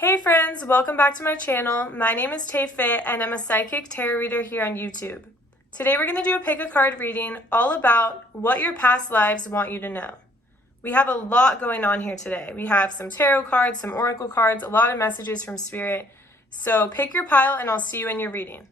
Hey friends, welcome back to my channel. My name is TAYFIT and I'm a psychic tarot reader here on YouTube. Today we're going to do a pick a card reading all about what your past lives want you to know. We have a lot going on here today. We have some tarot cards, some oracle cards, a lot of messages from spirit. So pick your pile and I'll see you in your reading.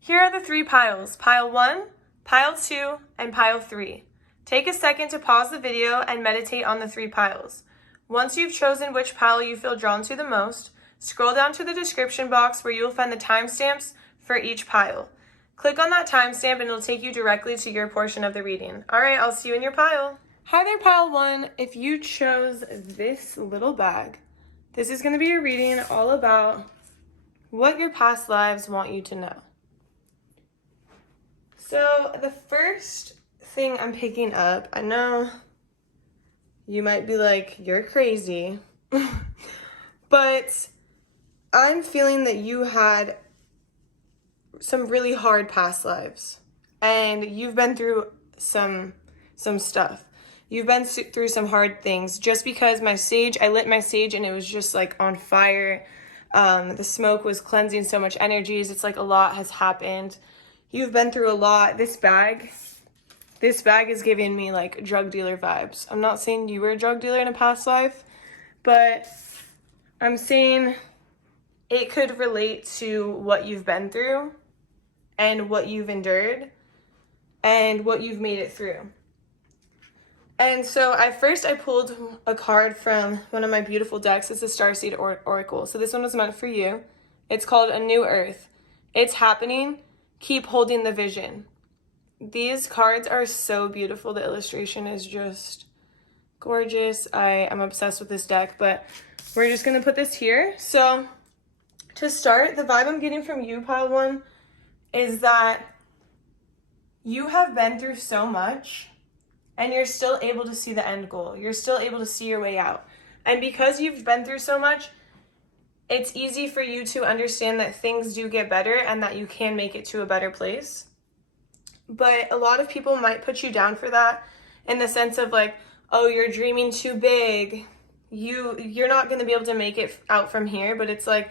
Here are the three piles, pile 1, pile 2, and pile 3. Take a second to pause the video and meditate on the three piles. Once you've chosen which pile you feel drawn to the most, scroll down to the description box where you'll find the timestamps for each pile. Click on that timestamp and it'll take you directly to your portion of the reading. All right, I'll see you in your pile. Hi there, pile 1. If you chose this little bag, this is going to be a reading all about what your past lives want you to know. So the first thing I'm picking up, I know you might be like, you're crazy, but I'm feeling that you had some really hard past lives and you've been through some stuff. You've been through some hard things. Just because I lit my sage and it was just like on fire. The smoke was cleansing so much energies. It's like a lot has happened. You've been through a lot. This bag is giving me like drug dealer vibes. I'm not saying you were a drug dealer in a past life, but I'm saying it could relate to what you've been through and what you've endured and what you've made it through. And so I pulled a card from one of my beautiful decks. It's a Starseed Oracle. So this one was meant for you. It's called A New Earth. It's happening. Keep holding the vision. These cards are so beautiful. The illustration is just gorgeous. I am obsessed with this deck, but we're just going to put this here. So to start, the vibe I'm getting from you, pile 1, is that you have been through so much and you're still able to see the end goal. You're still able to see your way out. And because you've been through so much, it's easy for you to understand that things do get better and that you can make it to a better place. But a lot of people might put you down for that in the sense of like, oh, you're dreaming too big. You're not going to be able to make it out from here. But it's like,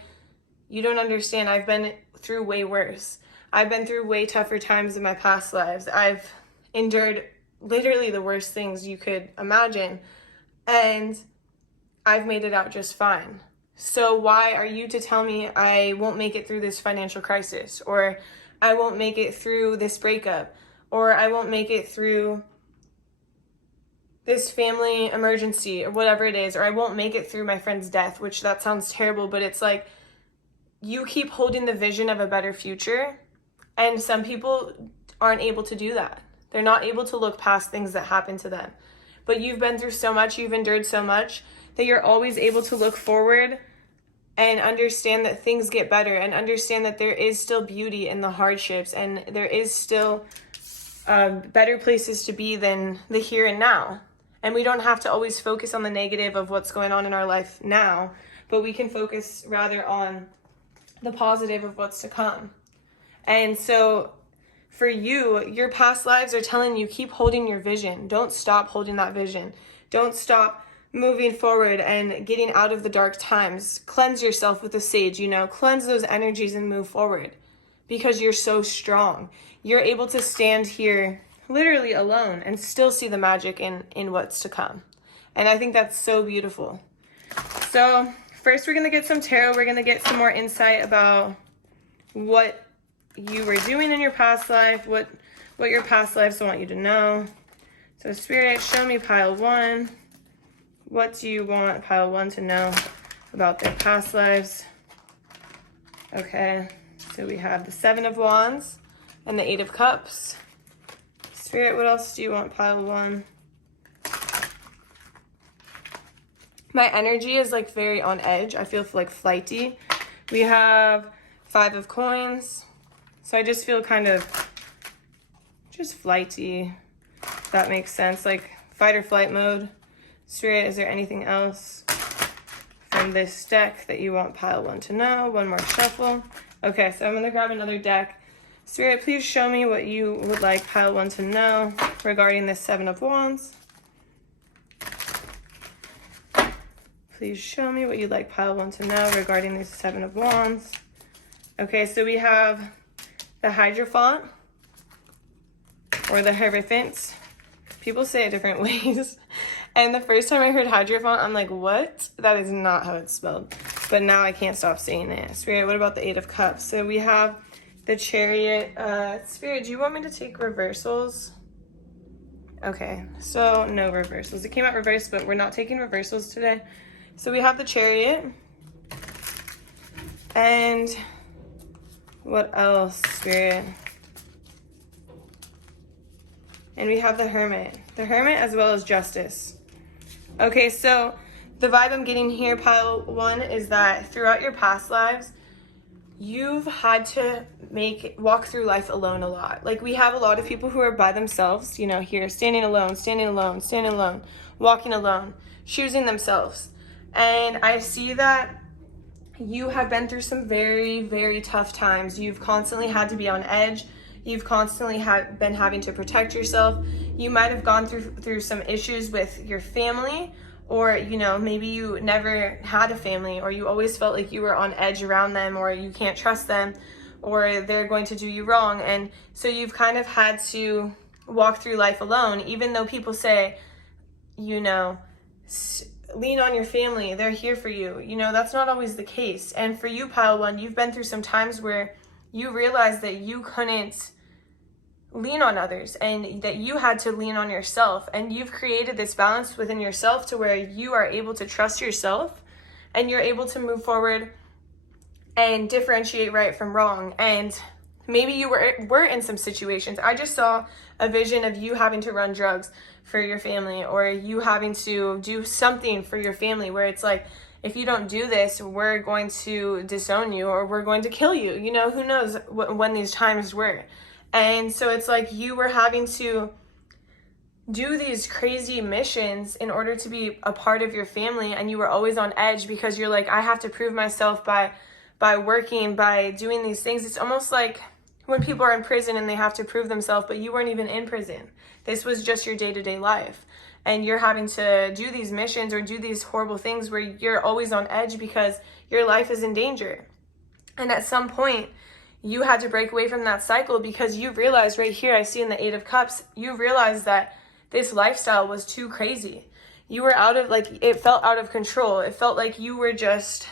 you don't understand. I've been through way worse. I've been through way tougher times in my past lives. I've endured literally the worst things you could imagine. And I've made it out just fine. So why are you to tell me I won't make it through this financial crisis, or I won't make it through this breakup, or I won't make it through this family emergency, or whatever it is, or I won't make it through my friend's death, which that sounds terrible, but it's like you keep holding the vision of a better future, and some people aren't able to do that. They're not able to look past things that happen to them. But you've been through so much, you've endured so much, that you're always able to look forward and understand that things get better, and understand that there is still beauty in the hardships, and there is still better places to be than the here and now. And we don't have to always focus on the negative of what's going on in our life now, but we can focus rather on the positive of what's to come. And so for you, your past lives are telling you, keep holding your vision. Don't stop holding that vision. Don't stop moving forward and getting out of the dark times. Cleanse yourself with the sage, cleanse those energies and move forward, because you're so strong. You're able to stand here literally alone and still see the magic in what's to come. And I think that's so beautiful. So first we're going to get some tarot. We're going to get some more insight about what you were doing in your past life, what your past lives want you to know. So Spirit, show me pile 1. What do you want pile 1 to know about their past lives? Okay, so we have the 7 of Wands and the 8 of Cups. Spirit, what else do you want pile 1? My energy is like very on edge. I feel like flighty. We have 5 of Coins. So I just feel kind of just flighty, if that makes sense, like fight or flight mode. Spirit, is there anything else from this deck that you want pile 1 to know? One more shuffle. Okay, so I'm going to grab another deck. Spirit, please show me what you would like pile 1 to know regarding this 7 of Wands. please show me what you'd like pile 1 to know regarding the 7 of Wands. Okay, so we have the Hierophant, or the Hierophant. People say it different ways. And the first time I heard Hierophant, I'm like, what? That is not how it's spelled. But now I can't stop saying it. Spirit, what about the 8 of Cups? So we have the Chariot. Spirit, do you want me to take reversals? Okay, so no reversals. It came out reversed, but we're not taking reversals today. So we have the Chariot. And what else, Spirit? And we have the Hermit. The Hermit as well as Justice. Okay, so the vibe I'm getting here, pile 1, is that throughout your past lives, you've had to walk through life alone a lot. Like, we have a lot of people who are by themselves, you know, here, standing alone, walking alone, choosing themselves. And I see that you have been through some very, very tough times. You've constantly had to be on edge. You've constantly been having to protect yourself. You might have gone through some issues with your family, or, you know, maybe you never had a family, or you always felt like you were on edge around them, or you can't trust them, or they're going to do you wrong. And so you've kind of had to walk through life alone, even though people say, you know, lean on your family, they're here for you. You know, that's not always the case. And for you, pile 1, you've been through some times where you realized that you couldn't lean on others and that you had to lean on yourself. And you've created this balance within yourself to where you are able to trust yourself and you're able to move forward and differentiate right from wrong. And maybe you were in some situations. I just saw a vision of you having to run drugs for your family, or you having to do something for your family where it's like, if you don't do this, we're going to disown you, or we're going to kill you. You know, who knows when these times were. And so it's like you were having to do these crazy missions in order to be a part of your family, and you were always on edge because you're like, I have to prove myself by working, by doing these things. It's almost like when people are in prison and they have to prove themselves, but you weren't even in prison. This was just your day-to-day life. And you're having to do these missions or do these horrible things where you're always on edge because your life is in danger. And at some point, you had to break away from that cycle because you realized right here, I see in the 8 of Cups, you realized that this lifestyle was too crazy. You were it felt out of control. It felt like you were just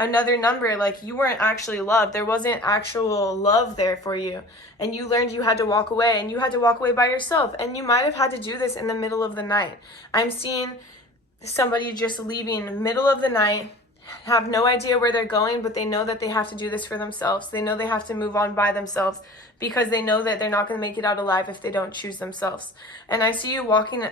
another number, like you weren't actually loved. There wasn't actual love there for you. And you learned you had to walk away, and you had to walk away by yourself. And you might have had to do this in the middle of the night. I'm seeing somebody just leaving middle of the night, have no idea where they're going, but they know that they have to do this for themselves. They know they have to move on by themselves because they know that they're not going to make it out alive if they don't choose themselves. And I see you walking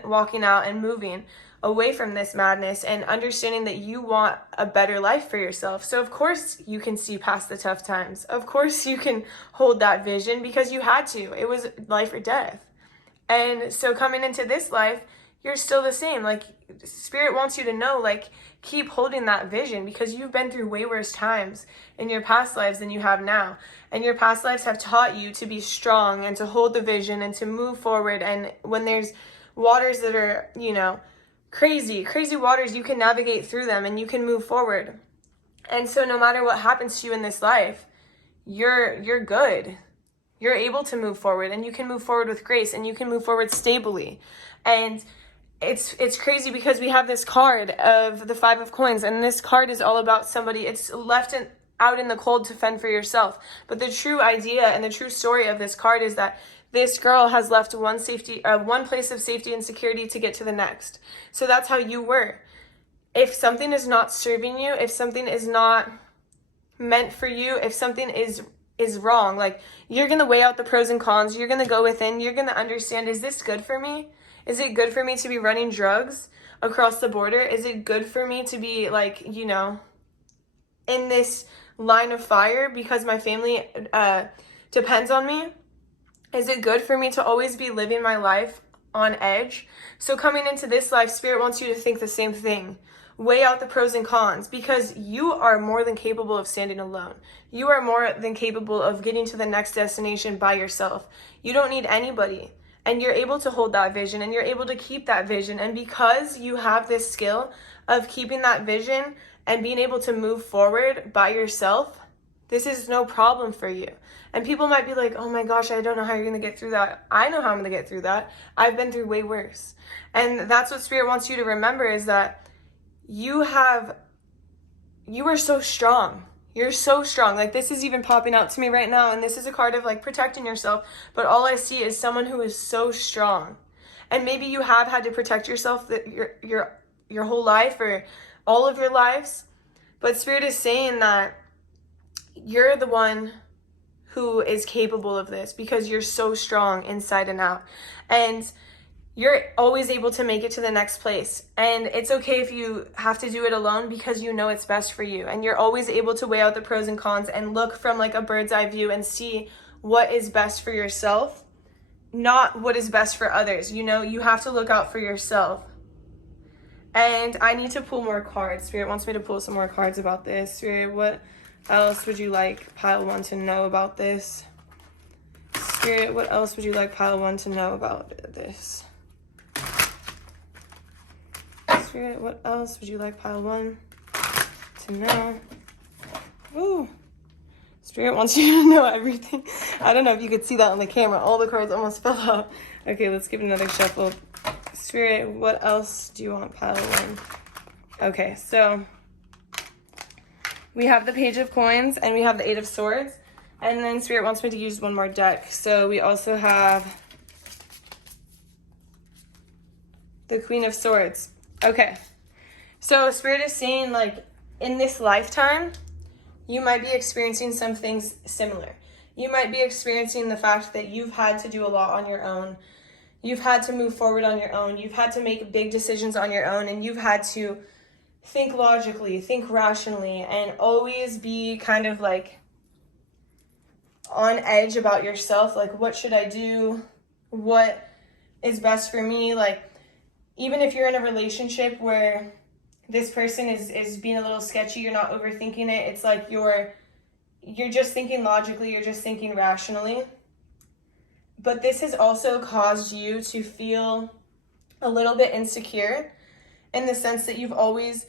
out and moving away from this madness and understanding that you want a better life for yourself. So of course you can see past the tough times. Of course you can hold that vision because you had to. It was life or death. And so coming into this life, you're still the same. Like, Spirit wants you to know, like, keep holding that vision because you've been through way worse times in your past lives than you have now. And your past lives have taught you to be strong and to hold the vision and to move forward. And when there's waters that are, you know, crazy waters, you can navigate through them and you can move forward. And so no matter what happens to you in this life, you're good. You're able to move forward, and you can move forward with grace, and you can move forward stably. And it's crazy because we have this card of the 5 of Coins, and this card is all about somebody. It's left out in the cold to fend for yourself. But the true idea and the true story of this card is that this girl has left one place of safety and security to get to the next. So that's how you were. If something is not serving you, if something is not meant for you, if something is wrong, like, you're going to weigh out the pros and cons. You're going to go within. You're going to understand, is this good for me? Is it good for me to be running drugs across the border? Is it good for me to be, like, you know, in this line of fire because my family depends on me? Is it good for me to always be living my life on edge? So coming into this life, Spirit wants you to think the same thing. Weigh out the pros and cons, because you are more than capable of standing alone. You are more than capable of getting to the next destination by yourself. You don't need anybody. And you're able to hold that vision, and you're able to keep that vision. And because you have this skill of keeping that vision and being able to move forward by yourself, this is no problem for you. And people might be like, oh my gosh, I don't know how you're going to get through that. I know how I'm going to get through that. I've been through way worse. And that's what Spirit wants you to remember, is that you are so strong. You're so strong. Like, this is even popping out to me right now, and this is a card of like protecting yourself, but all I see is someone who is so strong. And maybe you have had to protect yourself your whole life or all of your lives, but Spirit is saying that you're the one who is capable of this because you're so strong inside and out. And you're always able to make it to the next place. And it's okay if you have to do it alone because you know it's best for you. And you're always able to weigh out the pros and cons and look from like a bird's eye view and see what is best for yourself, not what is best for others. You know, you have to look out for yourself. And I need to pull more cards. Spirit wants me to pull some more cards about this. Spirit, what else would you like pile 1 to know about this? Spirit, what else would you like pile 1 to know about this? Spirit, what else would you like pile 1 to know? Ooh. Spirit wants you to know everything. I don't know if you could see that on the camera. All the cards almost fell out. Okay, let's give it another shuffle. Spirit, what else do you want pile 1? Okay, so we have the Page of Coins and we have the 8 of Swords. And then Spirit wants me to use one more deck. So we also have the Queen of Swords. Okay, so Spirit is saying, like, in this lifetime, you might be experiencing some things similar. You might be experiencing the fact that you've had to do a lot on your own. You've had to move forward on your own. You've had to make big decisions on your own, and you've had to think logically, think rationally, and always be kind of like on edge about yourself. Like, what should I do? What is best for me? Like, even if you're in a relationship where this person is being a little sketchy, you're not overthinking it. It's like you're just thinking logically, you're just thinking rationally. But this has also caused you to feel a little bit insecure in the sense that you've always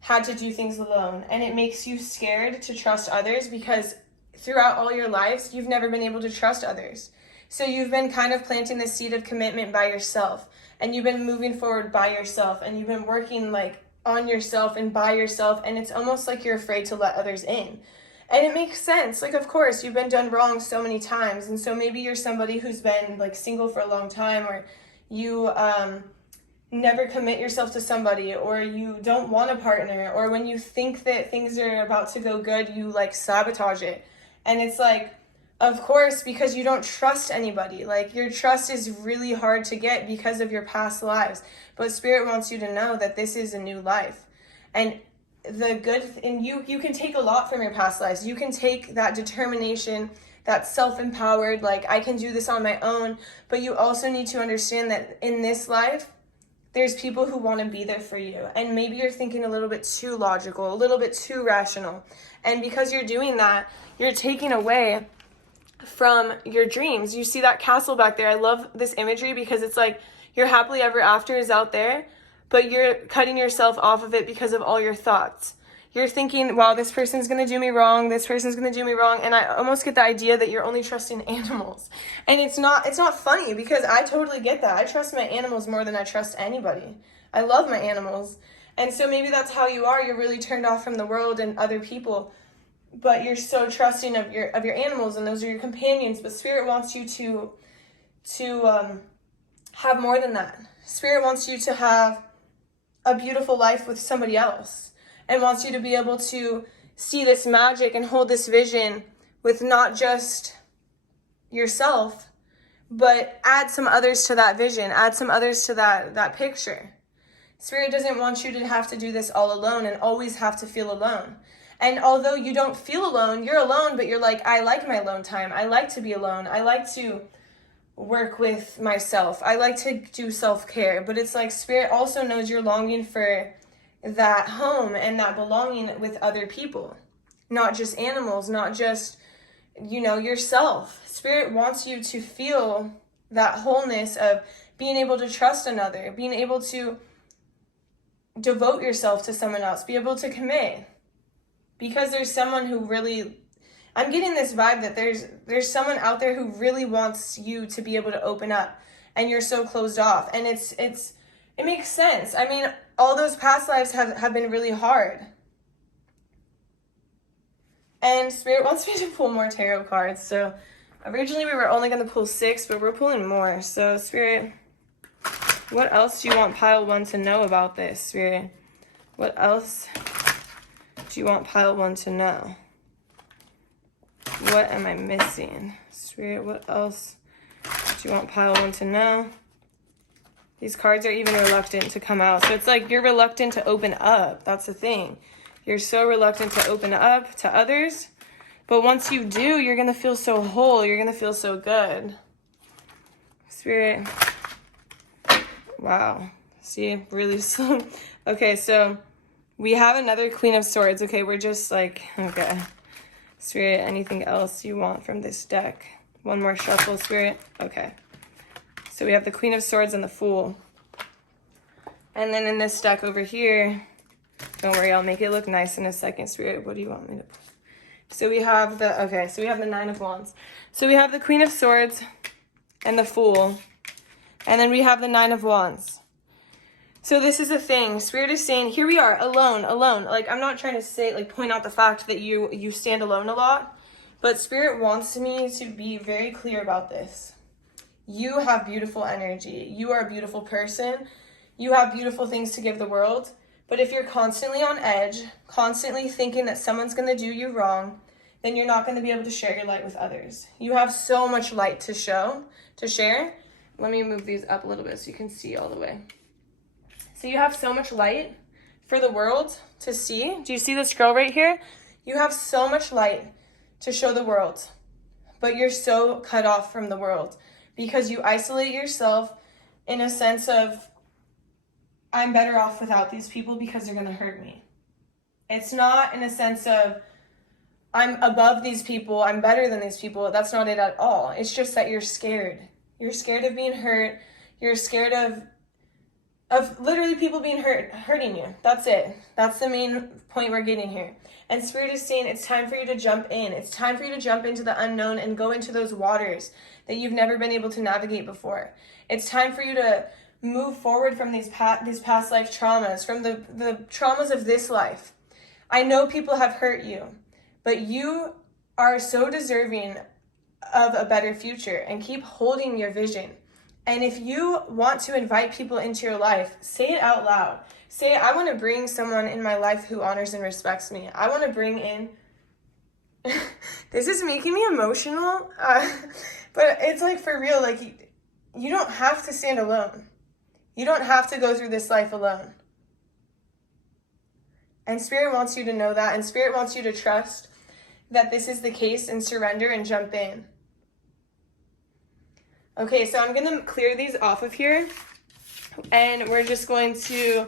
had to do things alone. And it makes you scared to trust others because throughout all your lives, you've never been able to trust others. So you've been kind of planting the seed of commitment by yourself, and you've been moving forward by yourself, and you've been working like on yourself and by yourself, and it's almost like you're afraid to let others in. And it makes sense. Like, of course, you've been done wrong so many times, and so maybe you're somebody who's been like single for a long time, or you never commit yourself to somebody, or you don't want a partner, or when you think that things are about to go good, you like sabotage it. And it's like, of course, because you don't trust anybody. Like, your trust is really hard to get because of your past lives. But Spirit wants you to know that this is a new life. And you can take a lot from your past lives. You can take that determination, that self-empowered, like, I can do this on my own. But you also need to understand that in this life, there's people who want to be there for you. And maybe you're thinking a little bit too logical, a little bit too rational. And because you're doing that, you're taking away from your dreams. You see that castle back there. I love this imagery because it's like your happily ever after is out there, but you're cutting yourself off of it because of all your thoughts. You're thinking, wow, this person's going to do me wrong. This person's going to do me wrong. And I almost get the idea that you're only trusting animals. And it's not funny because I totally get that. I trust my animals more than I trust anybody. I love my animals. And so maybe that's how you are. You're really turned off from the world and other people, but you're so trusting of your animals, and those are your companions. But Spirit wants you to have more than that. Spirit wants you to have a beautiful life with somebody else, and wants you to be able to see this magic and hold this vision with not just yourself, but add some others to that vision, add some others to that picture. Spirit doesn't want you to have to do this all alone and always have to feel alone. And although you don't feel alone, you're alone, but you're like, I like my alone time. I like to be alone. I like to work with myself. I like to do self-care. But it's like Spirit also knows you're longing for that home and that belonging with other people, not just animals, not just, yourself. Spirit wants you to feel that wholeness of being able to trust another, being able to devote yourself to someone else, be able to commit. Because there's someone who really, I'm getting this vibe that there's someone out there who really wants you to be able to open up, and you're so closed off. And it makes sense. I mean, all those past lives have been really hard. And Spirit wants me to pull more tarot cards. So originally we were only going to pull 6, but we're pulling more. So Spirit, what else do you want pile 1 to know about this, Spirit? What else do you want pile 1 to know? What am I missing? Spirit, what else do you want pile 1 to know? These cards are even reluctant to come out. So it's like you're reluctant to open up. That's the thing. You're so reluctant to open up to others. But once you do, you're going to feel so whole. You're going to feel so good. Spirit. Wow. See, really slow. Okay, so we have another Queen of Swords. Okay, we're just like, okay. Spirit, anything else you want from this deck? One more shuffle, Spirit. Okay. So we have the Queen of Swords and the Fool. And then in this deck over here, don't worry, I'll make it look nice in a second, Spirit. What do you want me to put? So we have the, okay, so we have the 9 of Wands. So we have the Queen of Swords and the Fool. And then we have the 9 of Wands. So this is the thing. Spirit is saying, here we are, alone. Like, I'm not trying to say, like, point out the fact that you stand alone a lot. But Spirit wants me to be very clear about this. You have beautiful energy. You are a beautiful person. You have beautiful things to give the world. But if you're constantly on edge, constantly thinking that someone's going to do you wrong, then you're not going to be able to share your light with others. You have so much light to share. Let me move these up a little bit so you can see all the way. So you have so much light for the world to see. Do you see this girl right here? You have so much light to show the world, but you're so cut off from the world because you isolate yourself in a sense of, I'm better off without these people because they're going to hurt me. It's not in a sense of, I'm above these people, I'm better than these people. That's not it at all. It's just that you're scared. You're scared of being hurt. You're scared of literally people being hurting you. That's it. That's the main point we're getting here. And Spirit is saying it's time for you to jump in. It's time for you to jump into the unknown and go into those waters that you've never been able to navigate before. It's time for you to move forward from these past life traumas, from the traumas of this life. I know people have hurt you, but you are so deserving of a better future, and keep holding your vision. And if you want to invite people into your life, say it out loud. Say, I want to bring someone in my life who honors and respects me. I want to bring in, this is making me emotional, but it's like for real, like you don't have to stand alone. You don't have to go through this life alone. And Spirit wants you to know that, and Spirit wants you to trust that this is the case and surrender and jump in. Okay, so I'm going to clear these off of here, and we're just going to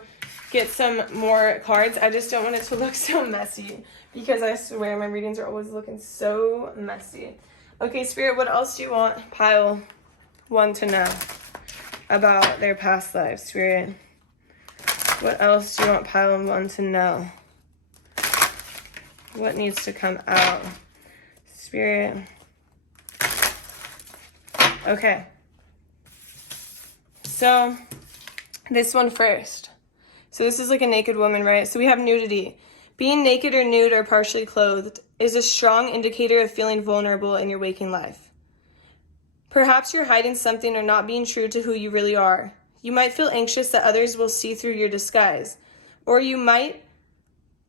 get some more cards. I just don't want it to look so messy, because I swear my readings are always looking so messy. Okay, Spirit, what else do you want pile 1 to know about their past lives, Spirit? What else do you want pile 1 to know? What needs to come out, Spirit? Okay. So, this one first. So this is like a naked woman, right? So we have nudity. Being naked or nude or partially clothed is a strong indicator of feeling vulnerable in your waking life. Perhaps you're hiding something or not being true to who you really are. You might feel anxious that others will see through your disguise. Or you might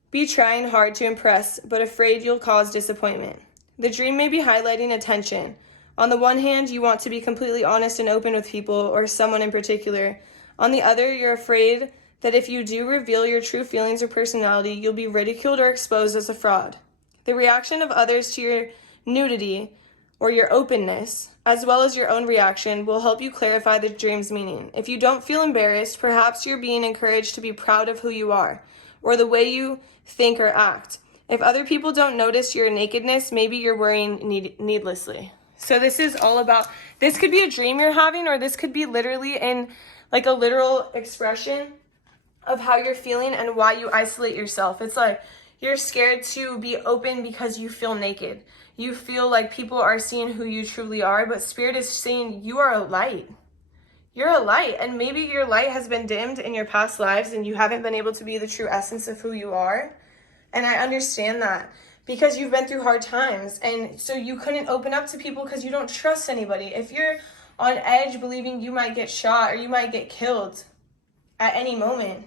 be trying hard to impress, but afraid you'll cause disappointment. The dream may be highlighting attention. On the one hand, you want to be completely honest and open with people or someone in particular. On the other, you're afraid that if you do reveal your true feelings or personality, you'll be ridiculed or exposed as a fraud. The reaction of others to your nudity or your openness, as well as your own reaction, will help you clarify the dream's meaning. If you don't feel embarrassed, perhaps you're being encouraged to be proud of who you are or the way you think or act. If other people don't notice your nakedness, maybe you're worrying needlessly. So this is all about, this could be a dream you're having, or this could be literally in like a literal expression of how you're feeling and why you isolate yourself. It's like you're scared to be open because you feel naked. You feel like people are seeing who you truly are, but Spirit is saying you are a light. You're a light, and maybe your light has been dimmed in your past lives and you haven't been able to be the true essence of who you are. And I understand that because you've been through hard times, and so you couldn't open up to people because you don't trust anybody. If you're on edge believing you might get shot or you might get killed at any moment,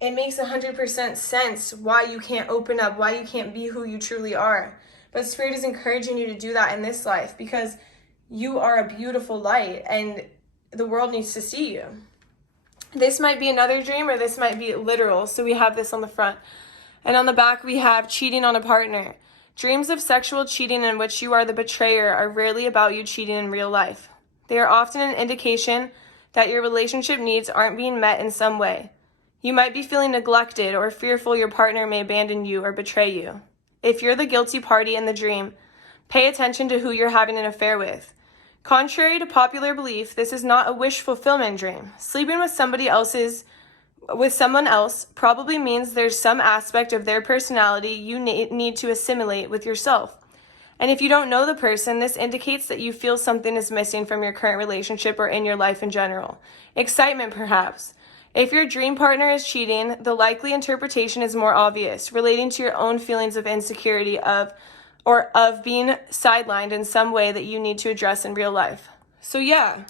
it makes 100% sense why you can't open up, why you can't be who you truly are. But Spirit is encouraging you to do that in this life because you are a beautiful light and the world needs to see you. This might be another dream or this might be literal. So we have this on the front. And on the back we have cheating on a partner. Dreams of sexual cheating in which you are the betrayer are rarely about you cheating in real life. They are often an indication that your relationship needs aren't being met in some way. You might be feeling neglected or fearful your partner may abandon you or betray you. If you're the guilty party in the dream, pay attention to who you're having an affair with. Contrary to popular belief, this is not a wish fulfillment dream. Sleeping with someone else probably means there's some aspect of their personality you need to assimilate with yourself. And if you don't know the person, this indicates that you feel something is missing from your current relationship or in your life in general. Excitement, perhaps. If your dream partner is cheating, the likely interpretation is more obvious, relating to your own feelings of insecurity of being sidelined in some way that you need to address in real life. So yeah,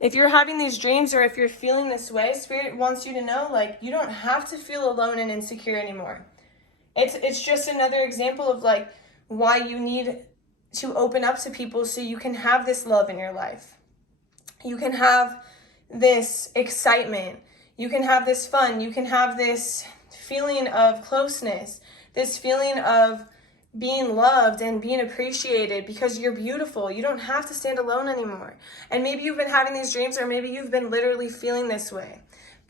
if you're having these dreams or if you're feeling this way, Spirit wants you to know, like, you don't have to feel alone and insecure anymore. It's just another example of like why you need to open up to people so you can have this love in your life. You can have this excitement. You can have this fun. You can have this feeling of closeness, this feeling of being loved and being appreciated because you're beautiful. You don't have to stand alone anymore. And maybe you've been having these dreams or maybe you've been literally feeling this way.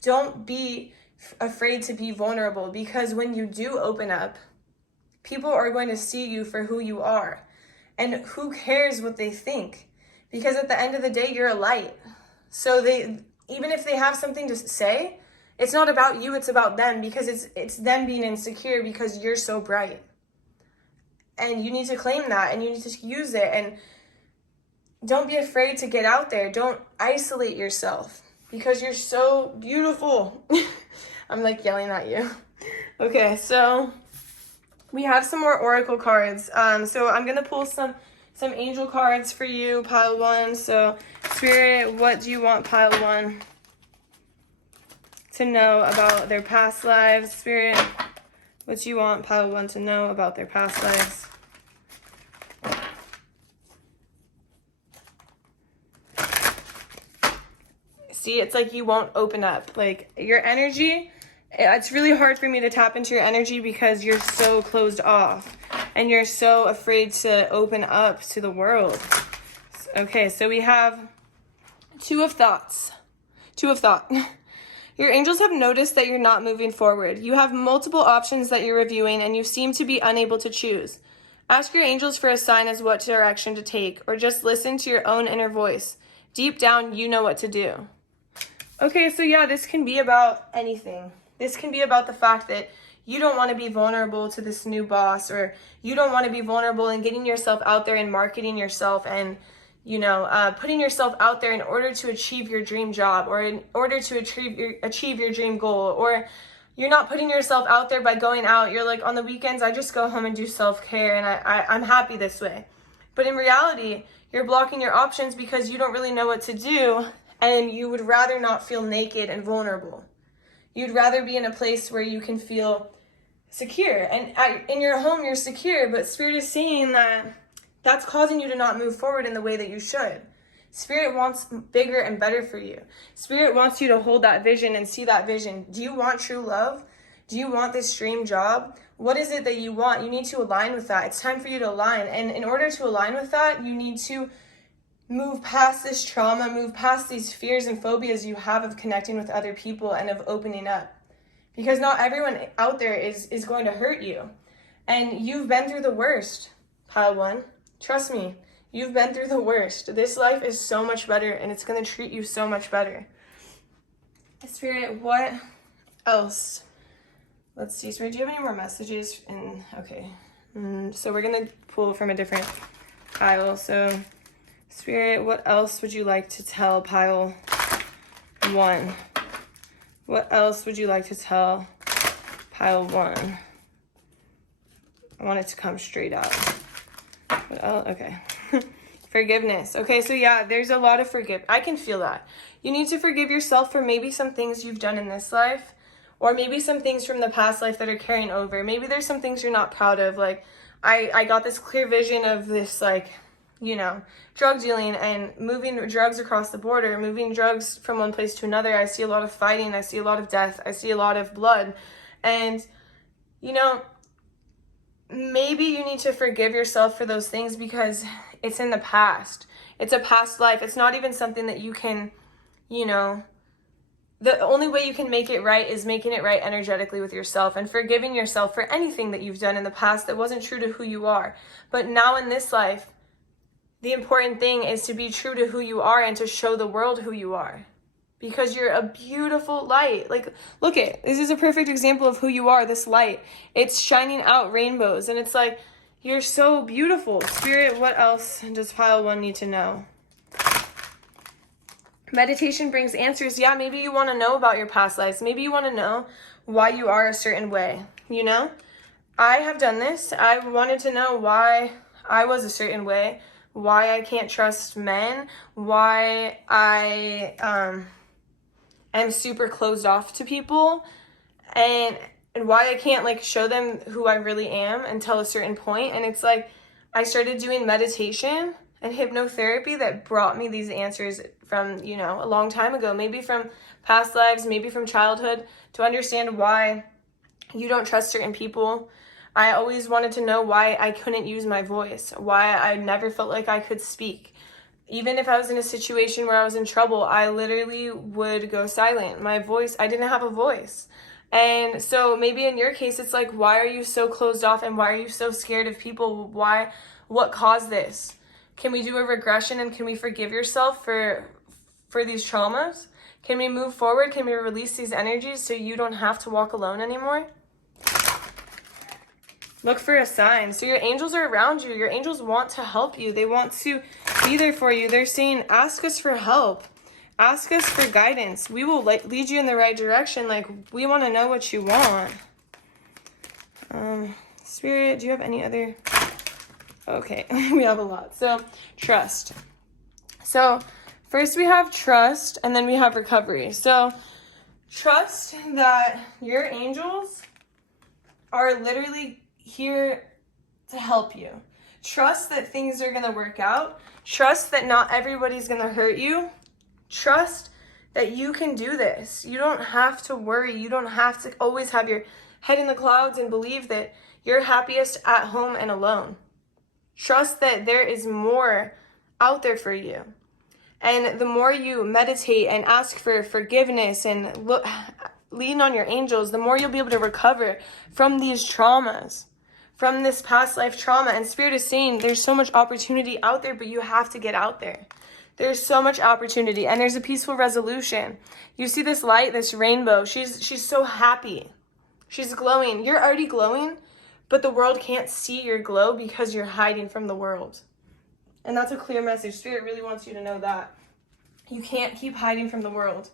Don't be afraid to be vulnerable because when you do open up, people are going to see you for who you are. And who cares what they think? Because at the end of the day, you're a light. So even if they have something to say, it's not about you, it's about them because it's them being insecure because you're so bright. And you need to claim that and you need to use it. And don't be afraid to get out there. Don't isolate yourself because you're so beautiful. I'm like yelling at you. Okay, so we have some more oracle cards. So I'm going to pull some angel cards for you, pile one. So Spirit, what do you want pile one to know about their past lives? Spirit, what do you want pile one to know about their past lives? See, it's like you won't open up. Like your energy, it's really hard for me to tap into your energy because you're so closed off and you're so afraid to open up to the world. Okay, so we have two of thought. Your angels have noticed that you're not moving forward. You have multiple options that you're reviewing and you seem to be unable to choose. Ask your angels for a sign as what direction to take or just listen to your own inner voice. Deep down, you know what to do. Okay, so yeah, this can be about anything. This can be about the fact that you don't want to be vulnerable to this new boss, or you don't want to be vulnerable in getting yourself out there and marketing yourself and, putting yourself out there in order to achieve your dream job or in order to achieve your dream goal. Or you're not putting yourself out there by going out. You're like, on the weekends, I just go home and do self-care and I'm happy this way. But in reality, you're blocking your options because you don't really know what to do. And you would rather not feel naked and vulnerable. You'd rather be in a place where you can feel secure. And in your home, you're secure, but Spirit is saying that that's causing you to not move forward in the way that you should. Spirit wants bigger and better for you. Spirit wants you to hold that vision and see that vision. Do you want true love? Do you want this dream job? What is it that you want? You need to align with that. It's time for you to align. And in order to align with that, you need to move past this trauma, move past these fears and phobias you have of connecting with other people and of opening up. Because not everyone out there is going to hurt you. And you've been through the worst, pile one. Trust me, you've been through the worst. This life is so much better and it's going to treat you so much better. Spirit, what else? Let's see, Spirit, do you have any more messages? Okay. So we're going to pull from a different pile. So, Spirit, what else would you like to tell pile 1? What else would you like to tell pile 1? I want it to come straight out. What else? Okay. Forgiveness. Okay, so yeah, there's a lot of I can feel that. You need to forgive yourself for maybe some things you've done in this life, or maybe some things from the past life that are carrying over. Maybe there's some things you're not proud of. Like, I got this clear vision of this, like, you know, drug dealing and moving drugs across the border, moving drugs from one place to another. I see a lot of fighting. I see a lot of death. I see a lot of blood. And, you know, maybe you need to forgive yourself for those things because it's in the past. It's a past life. It's not even something that you can, you know, the only way you can make it right is making it right energetically with yourself and forgiving yourself for anything that you've done in the past that wasn't true to who you are. But now in this life, the important thing is to be true to who you are and to show the world who you are. Because you're a beautiful light. Like, look it. This is a perfect example of who you are, this light. It's shining out rainbows. And it's like, you're so beautiful. Spirit, what else does pile 1 need to know? Meditation brings answers. Yeah, maybe you want to know about your past lives. Maybe you want to know why you are a certain way. You know? I have done this. I wanted to know why I was a certain way. Why I can't trust men. Why I am super closed off to people, and why I can't like show them who I really am until a certain point. And it's like I started doing meditation and hypnotherapy that brought me these answers from, you know, a long time ago, maybe from past lives, maybe from childhood, to understand why you don't trust certain people. I always wanted to know why I couldn't use my voice, why I never felt like I could speak. Even if I was in a situation where I was in trouble, I literally would go silent. My voice, I didn't have a voice. And so maybe in your case, it's like, why are you so closed off and why are you so scared of people? What caused this? Can we do a regression and can we forgive yourself for these traumas? Can we move forward? Can we release these energies so you don't have to walk alone anymore? Look for a sign. So your angels are around you. Your angels want to help you. They want to be there for you. They're saying, ask us for help. Ask us for guidance. We will lead you in the right direction. Like, we want to know what you want. Spirit, do you have any other? Okay, we have a lot. So, trust. So, first we have trust, and then we have recovery. So, trust that your angels are literally here to help you. Trust that things are going to work out. Trust that not everybody's going to hurt you. Trust that you can do this. You don't have to worry. You don't have to always have your head in the clouds and believe that you're happiest at home and alone. Trust that there is more out there for you. And the more you meditate and ask for forgiveness and lean on your angels, the more you'll be able to recover from these traumas, from this past life trauma. And Spirit is saying there's so much opportunity out there, but you have to get out there. There's so much opportunity, and there's a peaceful resolution. You see this light, this rainbow. She's so happy. She's glowing. You're already glowing, but the world can't see your glow because you're hiding from the world. And that's a clear message. Spirit really wants you to know that. You can't keep hiding from the world.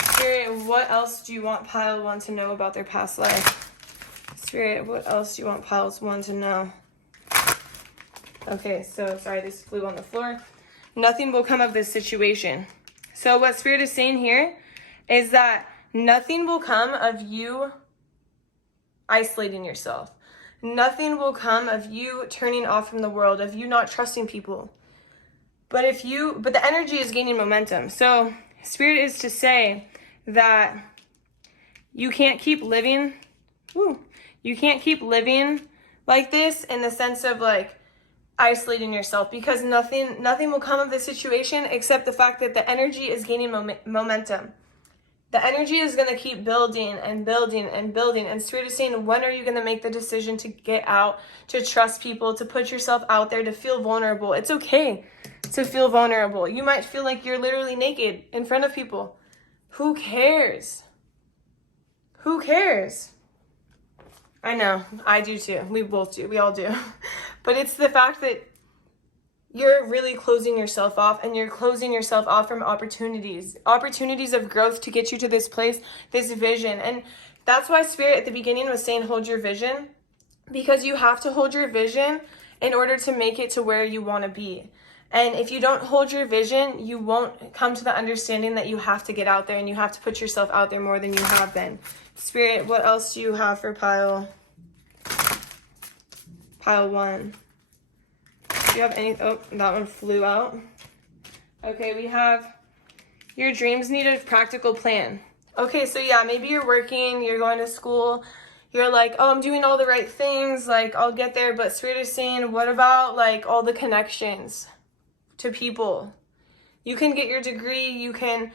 Spirit, what else do you want pile 1 to know about their past life? Spirit, what else do you want piles 1 to know? Okay, so sorry, this flew on the floor. Nothing will come of this situation. So what Spirit is saying here is that nothing will come of you isolating yourself. Nothing will come of you turning off from the world, of you not trusting people. But the energy is gaining momentum. So Spirit is to say that you can't keep living, you can't keep living like this in the sense of like isolating yourself, because nothing will come of this situation except the fact that the energy is gaining momentum. The energy is going to keep building and building and building. And Spirit is saying, when are you going to make the decision to get out, to trust people, to put yourself out there, to feel vulnerable? It's okay to feel vulnerable. You might feel like you're literally naked in front of people. Who cares? Who cares? I know, I do too. We both do. We all do. But it's the fact that you're really closing yourself off, and you're closing yourself off from opportunities of growth to get you to this place, this vision. And that's why Spirit at the beginning was saying, hold your vision, because you have to hold your vision in order to make it to where you want to be. And if you don't hold your vision, you won't come to the understanding that you have to get out there and you have to put yourself out there more than you have been. Spirit, what else do you have for pile 1? Do you have any? Oh, that one flew out. Okay, we have your dreams need a practical plan. Okay, so yeah, maybe you're working, you're going to school, you're like, oh, I'm doing all the right things, like I'll get there. But Spirit is saying, what about like all the connections to people? You can get your degree, you can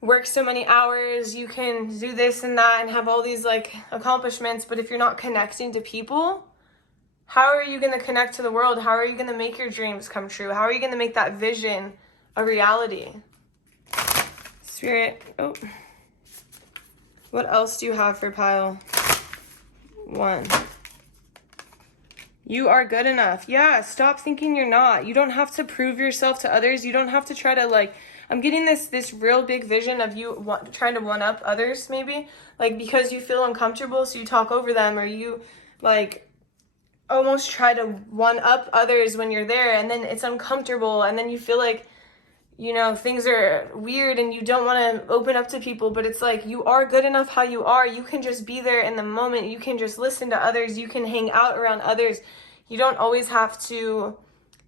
work so many hours, you can do this and that and have all these like accomplishments, but if you're not connecting to people, how are you going to connect to the world? How are you going to make your dreams come true? How are you going to make that vision a reality? Spirit, oh. What else do you have for pile 1? You are good enough. Yeah, stop thinking you're not. You don't have to prove yourself to others. You don't have to try to like, I'm getting this real big vision of you trying to one-up others maybe. Like because you feel uncomfortable, so you talk over them, or you like almost try to one-up others when you're there, and then it's uncomfortable, and then you feel like, you know, things are weird and you don't want to open up to people. But it's like, you are good enough how you are. You can just be there in the moment. You can just listen to others. You can hang out around others. You don't always have to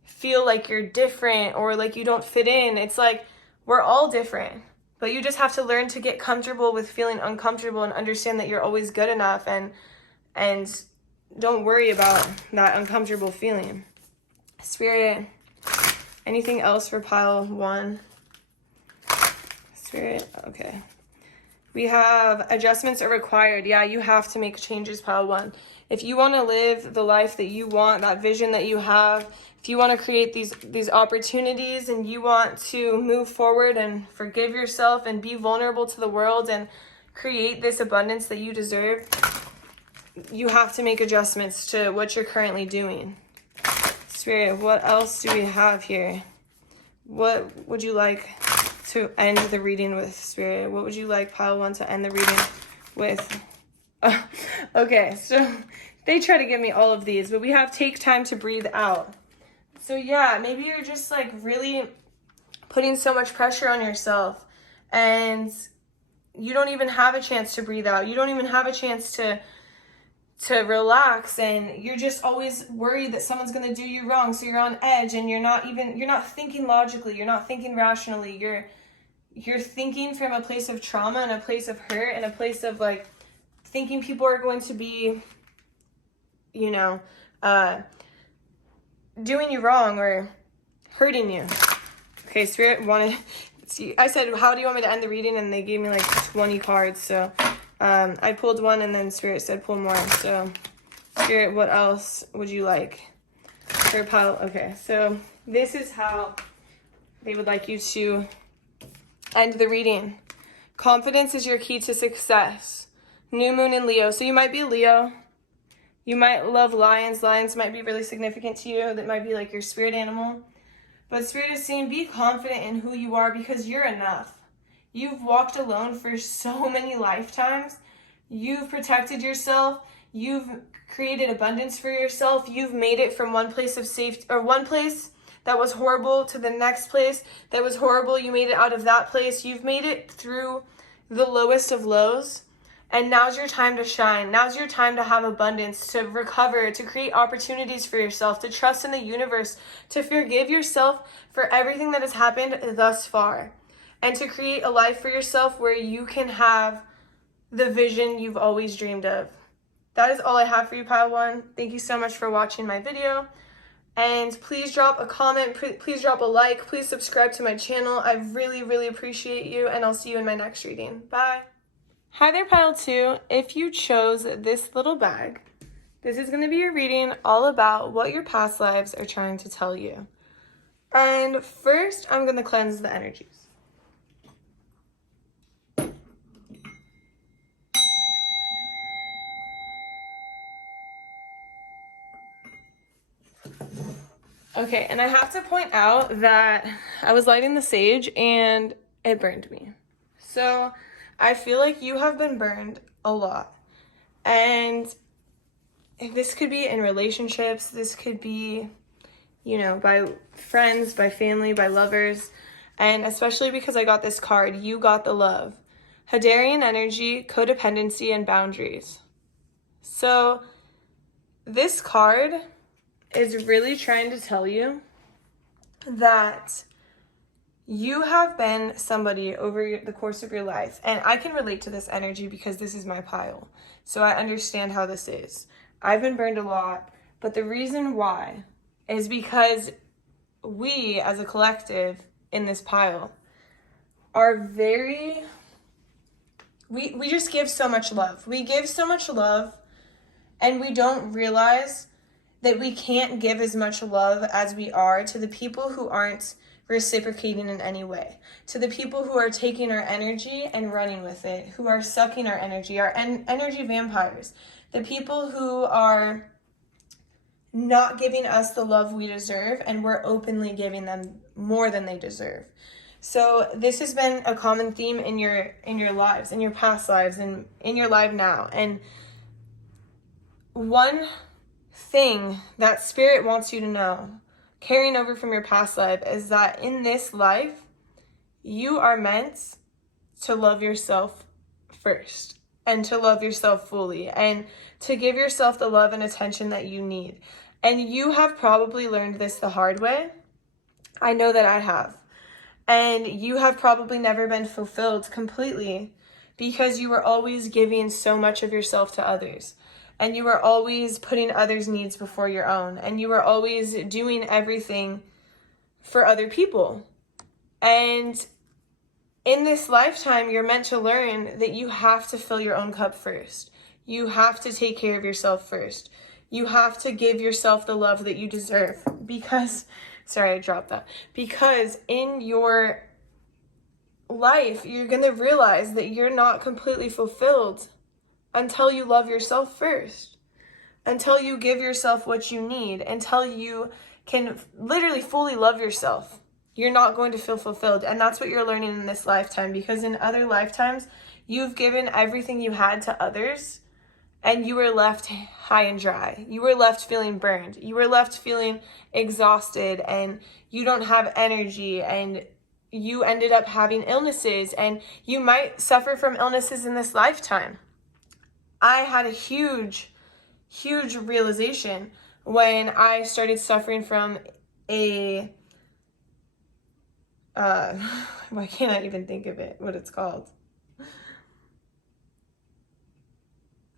feel like you're different or like you don't fit in. It's like, we're all different, but you just have to learn to get comfortable with feeling uncomfortable and understand that you're always good enough, and don't worry about that uncomfortable feeling. Spirit, anything else for pile 1? Spirit, okay. We have adjustments are required. Yeah, you have to make changes, pile 1. If you want to live the life that you want, that vision that you have, if you want to create these opportunities and you want to move forward and forgive yourself and be vulnerable to the world and create this abundance that you deserve, you have to make adjustments to what you're currently doing. Spirit, what else do we have here? What would you like to end the reading with, Spirit? What would you like pile 1 to end the reading with? Okay, so they try to give me all of these, but we have take time to breathe out. So yeah, maybe you're just like really putting so much pressure on yourself and you don't even have a chance to breathe out. You don't even have a chance to relax, and you're just always worried that someone's going to do you wrong. So you're on edge and you're not thinking logically. You're not thinking rationally. You're thinking from a place of trauma and a place of hurt and a place of like thinking people are going to be, you know, doing you wrong or hurting you. Okay, Spirit wanted, I said, how do you want me to end the reading? And they gave me like 20 cards. So I pulled one, and then Spirit said pull more. So Spirit, what else would you like for pile? Okay, so this is how they would like you to end the reading. Confidence is your key to success. New moon in Leo. So you might be Leo. You might love lions. Lions might be really significant to you. That might be like your spirit animal. But Spirit is saying be confident in who you are, because you're enough. You've walked alone for so many lifetimes. You've protected yourself. You've created abundance for yourself. You've made it from one place of safety, or one place that was horrible, to the next place that was horrible. You made it out of that place. You've made it through the lowest of lows. And now's your time to shine. Now's your time to have abundance, to recover, to create opportunities for yourself, to trust in the universe, to forgive yourself for everything that has happened thus far, and to create a life for yourself where you can have the vision you've always dreamed of. That is all I have for you, pile 1. Thank you so much for watching my video. And please drop a comment, please drop a like, please subscribe to my channel. I really, really appreciate you, and I'll see you in my next reading. Bye. Hi there, pile 2. If you chose this little bag, this is going to be a reading all about what your past lives are trying to tell you. And first, I'm going to cleanse the energies. Okay, and I have to point out that I was lighting the sage and it burned me. So I feel like you have been burned a lot. And this could be in relationships, this could be, you know, by friends, by family, by lovers. And especially because I got this card, you got the love. Hadarian energy, codependency, and boundaries. So this card is really trying to tell you that you have been somebody over the course of your life, and I can relate to this energy because this is my pile, so I understand how this is. I've been burned a lot, but the reason why is because we as a collective in this pile are we just give so much love. We give so much love, and we don't realize that we can't give as much love as we are to the people who aren't reciprocating in any way, to the people who are taking our energy and running with it, who are sucking our energy, our energy vampires, the people who are not giving us the love we deserve, and we're openly giving them more than they deserve. So this has been a common theme in your lives, in your past lives, and in your life now. And one thing that Spirit wants you to know, carrying over from your past life, is that in this life, you are meant to love yourself first, and to love yourself fully, and to give yourself the love and attention that you need. And you have probably learned this the hard way. I know that I have. And you have probably never been fulfilled completely because you were always giving so much of yourself to others. And you were always putting others' needs before your own. And you were always doing everything for other people. And in this lifetime, you're meant to learn that you have to fill your own cup first. You have to take care of yourself first. You have to give yourself the love that you deserve. Because, sorry, I dropped that. Because in your life, you're going to realize that you're not completely fulfilled until you love yourself first, until you give yourself what you need, until you can literally fully love yourself. You're not going to feel fulfilled. And that's what you're learning in this lifetime, because in other lifetimes, you've given everything you had to others and you were left high and dry. You were left feeling burned. You were left feeling exhausted, and you don't have energy, and you ended up having illnesses, and you might suffer from illnesses in this lifetime. I had a huge realization when I started suffering from a, why can't I even think of it, what it's called?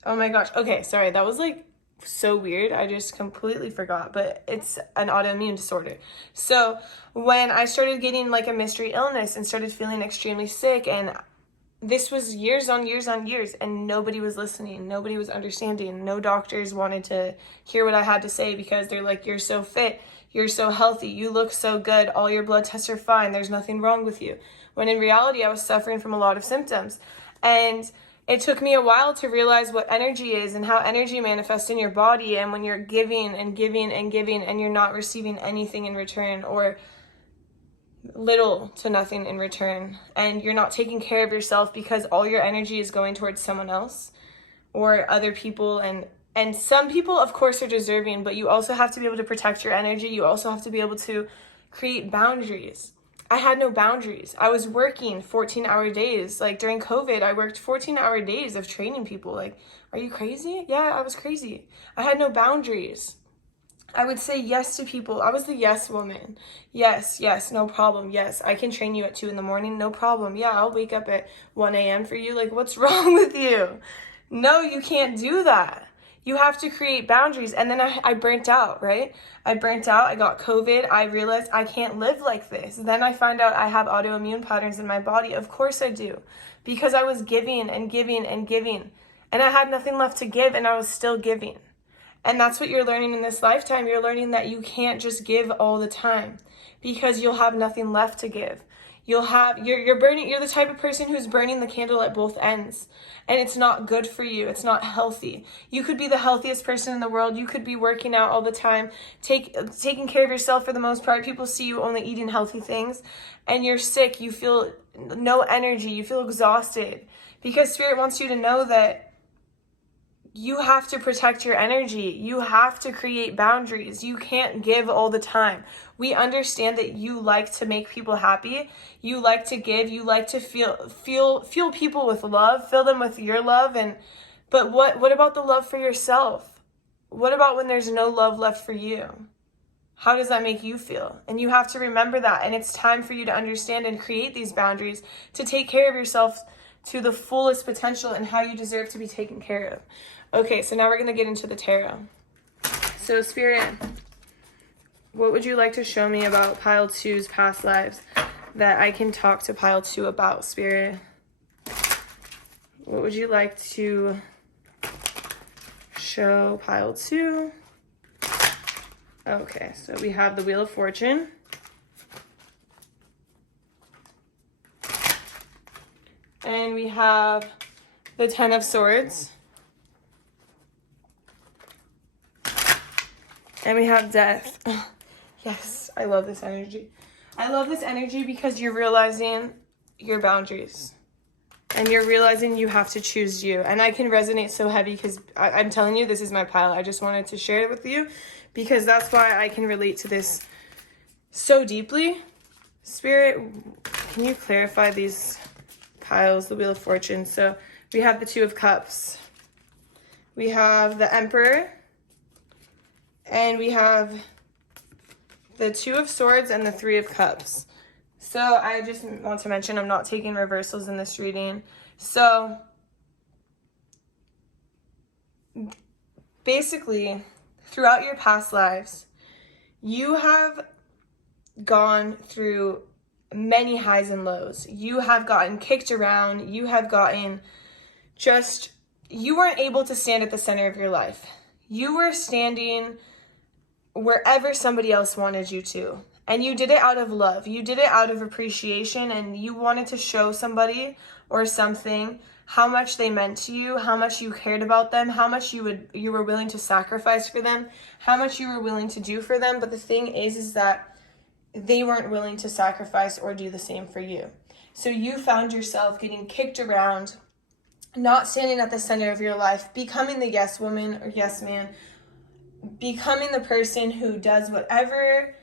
Oh my gosh. Okay, sorry. That was like so weird. I just completely forgot, but it's an autoimmune disorder. So when I started getting like a mystery illness and started feeling extremely sick, and this was years on years on years, and nobody was listening. Nobody was understanding. No doctors wanted to hear what I had to say because they're like, you're so fit. You're so healthy. You look so good. All your blood tests are fine. There's nothing wrong with you. When in reality, I was suffering from a lot of symptoms. And it took me a while to realize what energy is and how energy manifests in your body. And when you're giving and giving and giving and you're not receiving anything in return, or little to nothing in return, and you're not taking care of yourself because all your energy is going towards someone else or other people, and some people of course are deserving, but you also have to be able to protect your energy. You also have to be able to create boundaries. I had no boundaries. I was working 14-hour days. Like during COVID, I worked 14-hour days of training people. Like, are you crazy? Yeah, I was crazy. I had no boundaries. I would say yes to people. I was the yes woman. Yes, no problem. Yes, I can train you at 2 a.m. No problem. Yeah, I'll wake up at 1 a.m. for you. Like, what's wrong with you? No, you can't do that. You have to create boundaries. And then I burnt out, right? I burnt out. I got COVID. I realized I can't live like this. Then I find out I have autoimmune patterns in my body. Of course I do. Because I was giving and giving and giving. And I had nothing left to give, and I was still giving. And that's what you're learning in this lifetime. You're learning that you can't just give all the time because you'll have nothing left to give. You're the type of person who's burning the candle at both ends, and it's not good for you. It's not healthy. You could be the healthiest person in the world. You could be working out all the time, taking care of yourself for the most part. People see you only eating healthy things, and you're sick. You feel no energy. You feel exhausted, because Spirit wants you to know that you have to protect your energy. You have to create boundaries. You can't give all the time. We understand that you like to make people happy. You like to give. You like to feel people with love. Fill them with your love. But what about the love for yourself? What about when there's no love left for you? How does that make you feel? And you have to remember that. And it's time for you to understand and create these boundaries to take care of yourself to the fullest potential and how you deserve to be taken care of. Okay, so now we're going to get into the tarot. So, Spirit, what would you like to show me about Pile 2's past lives that I can talk to Pile 2 about, Spirit? What would you like to show Pile 2? Okay, so we have the Wheel of Fortune. And we have the Ten of Swords. And we have Death. Yes, I love this energy. I love this energy because you're realizing your boundaries. And you're realizing you have to choose you. And I can resonate so heavy because I'm telling you, this is my pile. I just wanted to share it with you because that's why I can relate to this so deeply. Spirit, can you clarify these piles, the Wheel of Fortune? So we have the Two of Cups. We have the Emperor. And we have the Two of Swords and the Three of Cups. So I just want to mention I'm not taking reversals in this reading. So basically, throughout your past lives, you have gone through many highs and lows. You have gotten kicked around. You have gotten you weren't able to stand at the center of your life. You were standing wherever somebody else wanted you to. And you did it out of love. You did it out of appreciation, and you wanted to show somebody or something how much they meant to you, how much you cared about them, how much you were willing to sacrifice for them, how much you were willing to do for them. But the thing is that they weren't willing to sacrifice or do the same for you. So you found yourself getting kicked around, not standing at the center of your life, becoming the yes woman or yes man, becoming the person who does whatever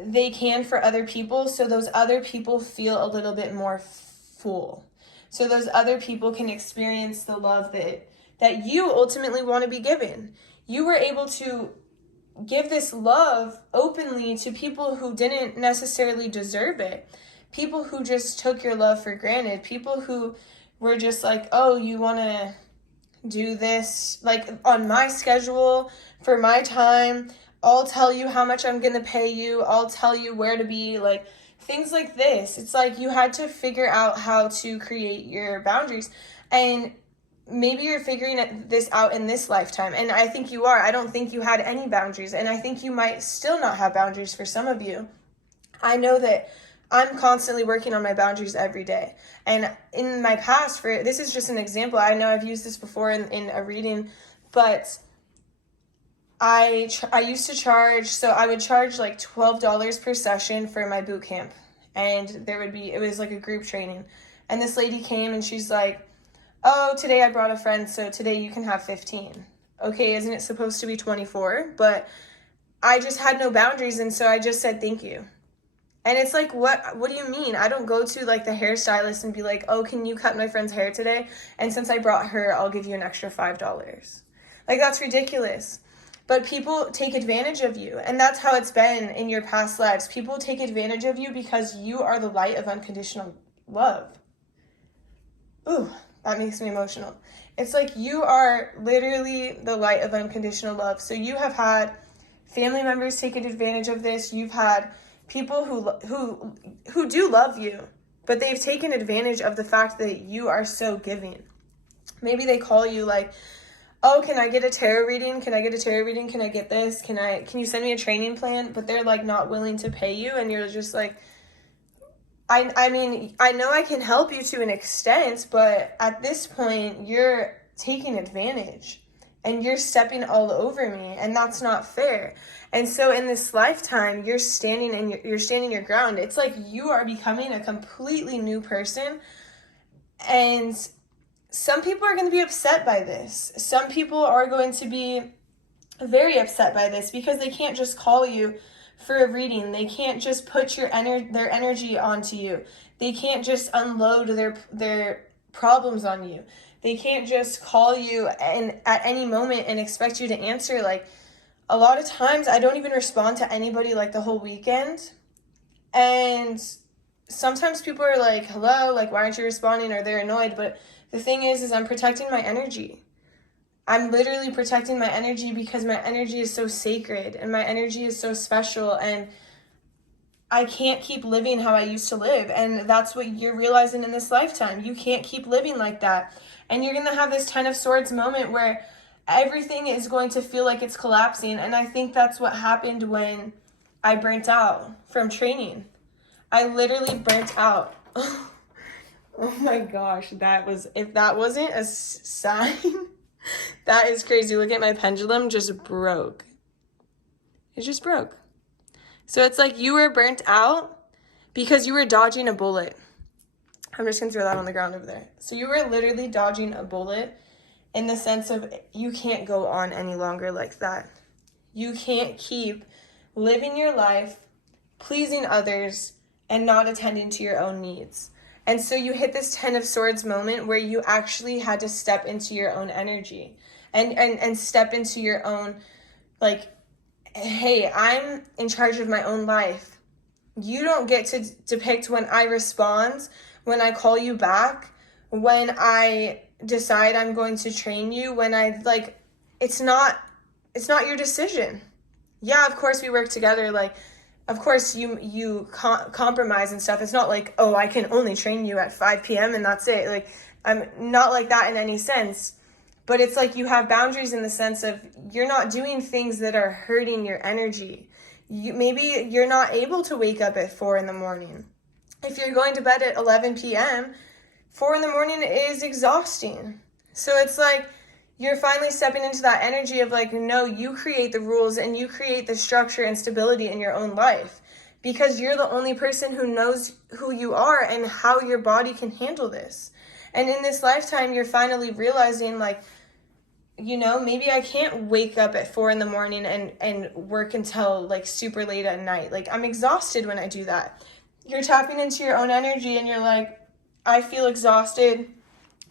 they can for other people so those other people feel a little bit more full. So those other people can experience the love that you ultimately want to be given. You were able to give this love openly to people who didn't necessarily deserve it. People who just took your love for granted. People who were just like, oh, you want to do this like on my schedule for my time. I'll tell you how much I'm gonna pay you. I'll tell you where to be, like things like this. It's like you had to figure out how to create your boundaries, and maybe you're figuring this out in this lifetime, and I think you are. I don't think you had any boundaries, and I think you might still not have boundaries for some of you. I know that I'm constantly working on my boundaries every day. And in my past, this is just an example. I know I've used this before in a reading, but I used to charge, so I would charge like $12 per session for my boot camp. And it was like a group training. And this lady came and she's like, oh, today I brought a friend, so today you can have 15. Okay, isn't it supposed to be 24? But I just had no boundaries, and so I just said thank you. And it's like, what do you mean? I don't go to like the hairstylist and be like, oh, can you cut my friend's hair today? And since I brought her, I'll give you an extra $5. Like, that's ridiculous. But people take advantage of you. And that's how it's been in your past lives. People take advantage of you because you are the light of unconditional love. Ooh, that makes me emotional. It's like you are literally the light of unconditional love. So you have had family members taking advantage of this. You've had people who do love you, but they've taken advantage of the fact that you are so giving. Maybe they call you like, oh, can I get a tarot reading? Can I get a tarot reading? Can I get this? Can you send me a training plan? But they're like not willing to pay you, and you're just like, I mean, I know I can help you to an extent, but at this point, you're taking advantage and you're stepping all over me, and that's not fair. And so in this lifetime, you're standing your ground. It's like you are becoming a completely new person, and some people are going to be upset by this. Some people are going to be very upset by this because they can't just call you for a reading. They can't just put their energy onto you. They can't just unload their problems on you. They can't just call you and at any moment and expect you to answer. Like, a lot of times I don't even respond to anybody like the whole weekend. And sometimes people are like, hello, like, why aren't you responding? Or they're annoyed. But the thing is I'm protecting my energy. I'm literally protecting my energy because my energy is so sacred and my energy is so special, and I can't keep living how I used to live. And that's what you're realizing in this lifetime. You can't keep living like that. And you're going to have this 10 of Swords moment where everything is going to feel like it's collapsing. And I think that's what happened when I burnt out from training. I literally burnt out. Oh my gosh, if that wasn't a sign, that is crazy. Look at my pendulum, just broke. It just broke. So it's like you were burnt out because you were dodging a bullet. I'm just going to throw that on the ground over there. So you were literally dodging a bullet in the sense of you can't go on any longer like that. You can't keep living your life, pleasing others, and not attending to your own needs. And so you hit this 10 of Swords moment where you actually had to step into your own energy and step into your own, like, hey, I'm in charge of my own life. You don't get to depict when I respond, when I call you back, when I decide I'm going to train you, when I, like, it's not your decision. Yeah, of course we work together, like, of course you compromise and stuff. It's not like, oh, I can only train you at 5 p.m. and that's it. Like, I'm not like that in any sense. But it's like you have boundaries in the sense of you're not doing things that are hurting your energy. Maybe you're not able to wake up at 4 in the morning. If you're going to bed at 11 p.m., 4 in the morning is exhausting. So it's like you're finally stepping into that energy of like, no, you create the rules and you create the structure and stability in your own life because you're the only person who knows who you are and how your body can handle this. And in this lifetime, you're finally realizing, like, you know, maybe I can't wake up at 4 in the morning and work until like super late at night. Like, I'm exhausted when I do that. You're tapping into your own energy and you're like, I feel exhausted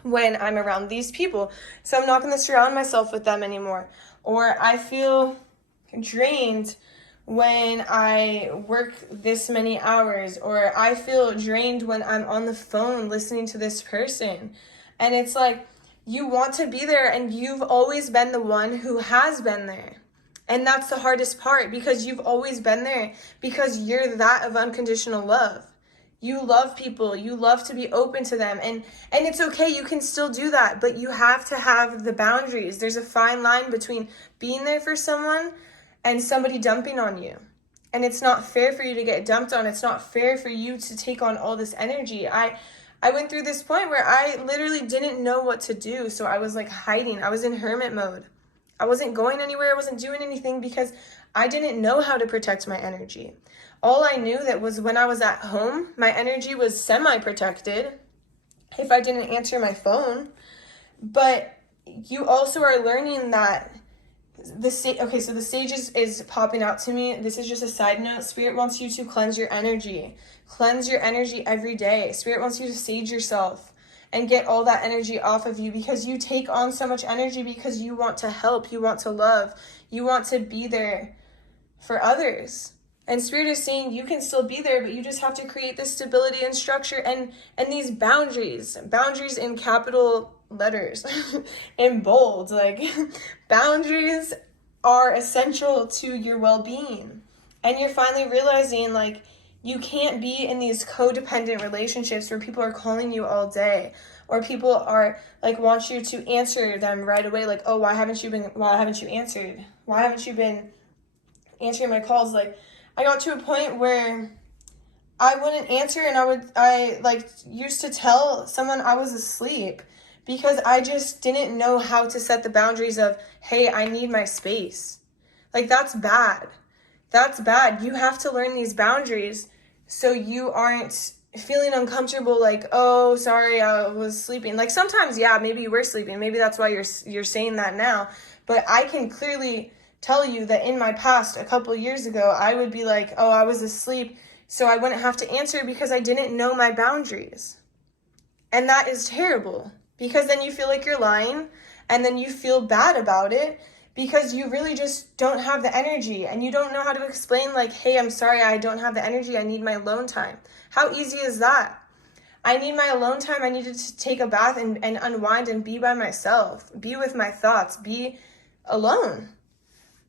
when I'm around these people, so I'm not going to surround myself with them anymore. Or I feel drained when I work this many hours, or I feel drained when I'm on the phone listening to this person. And it's like, you want to be there, and you've always been the one who has been there. And that's the hardest part, because you've always been there, because you're that of unconditional love. You love people, you love to be open to them, and it's okay, you can still do that, but you have to have the boundaries. There's a fine line between being there for someone and somebody dumping on you. And it's not fair for you to get dumped on. It's not fair for you to take on all this energy. I went through this point where I literally didn't know what to do, so I was like hiding. I was in hermit mode. I wasn't going anywhere, I wasn't doing anything because I didn't know how to protect my energy. All I knew that was when I was at home, my energy was semi-protected if I didn't answer my phone. But you also are learning that the sage is popping out to me. This is just a side note. Spirit wants you to cleanse your energy. Cleanse your energy every day. Spirit wants you to sage yourself and get all that energy off of you, because you take on so much energy because you want to help, you want to love, you want to be there for others. And Spirit is saying you can still be there, but you just have to create this stability and structure and these boundaries in capital letters, in bold. Like, boundaries are essential to your well-being. And you're finally realizing, like, you can't be in these codependent relationships where people are calling you all day, or people are like want you to answer them right away. Like, oh, why haven't you answered? Why haven't you been answering my calls? Like, I got to a point where I wouldn't answer, and I like used to tell someone I was asleep because I just didn't know how to set the boundaries of, hey, I need my space. Like, that's bad. That's bad. You have to learn these boundaries so you aren't feeling uncomfortable, like, oh, sorry, I was sleeping. Like, sometimes, yeah, maybe you were sleeping. Maybe that's why you're saying that now. But I can clearly tell you that in my past, a couple years ago, I would be like, oh, I was asleep, so I wouldn't have to answer because I didn't know my boundaries. And that is terrible, because then you feel like you're lying, and then you feel bad about it because you really just don't have the energy, and you don't know how to explain, like, hey, I'm sorry, I don't have the energy, I need my alone time. How easy is that? I need my alone time. I needed to take a bath and unwind and be by myself, be with my thoughts, be alone.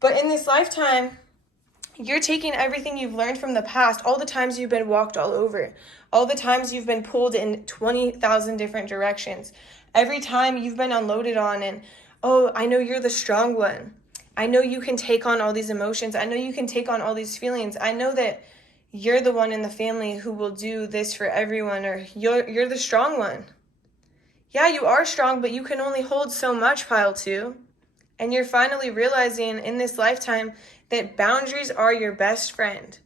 But in this lifetime, you're taking everything you've learned from the past, all the times you've been walked all over, all the times you've been pulled in 20,000 different directions, every time you've been unloaded on, and, oh, I know you're the strong one. I know you can take on all these emotions. I know you can take on all these feelings. I know that you're the one in the family who will do this for everyone, or you're the strong one. Yeah, you are strong, but you can only hold so much, pile 2. And you're finally realizing in this lifetime that boundaries are your best friend.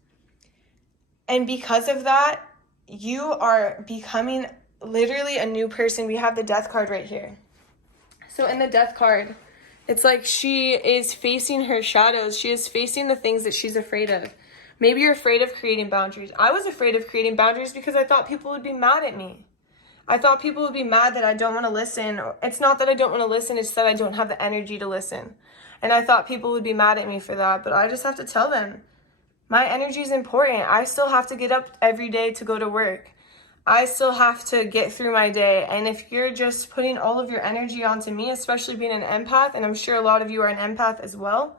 And because of that, you are becoming literally a new person. We have the death card right here. So in the death card, it's like she is facing her shadows. She is facing the things that she's afraid of. Maybe you're afraid of creating boundaries. I was afraid of creating boundaries because I thought people would be mad at me. I thought people would be mad that I don't want to listen. It's not that I don't want to listen, it's that I don't have the energy to listen. And I thought people would be mad at me for that, but I just have to tell them, my energy is important. I still have to get up every day to go to work. I still have to get through my day. And if you're just putting all of your energy onto me, especially being an empath, and I'm sure a lot of you are an empath as well,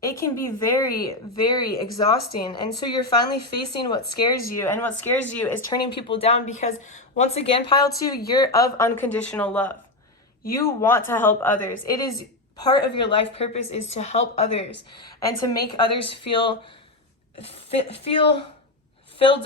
it can be very, very exhausting. And so you're finally facing what scares you. And what scares you is turning people down because, once again, pile 2, you're of unconditional love. You want to help others. It is part of your life purpose is to help others and to make others feel filled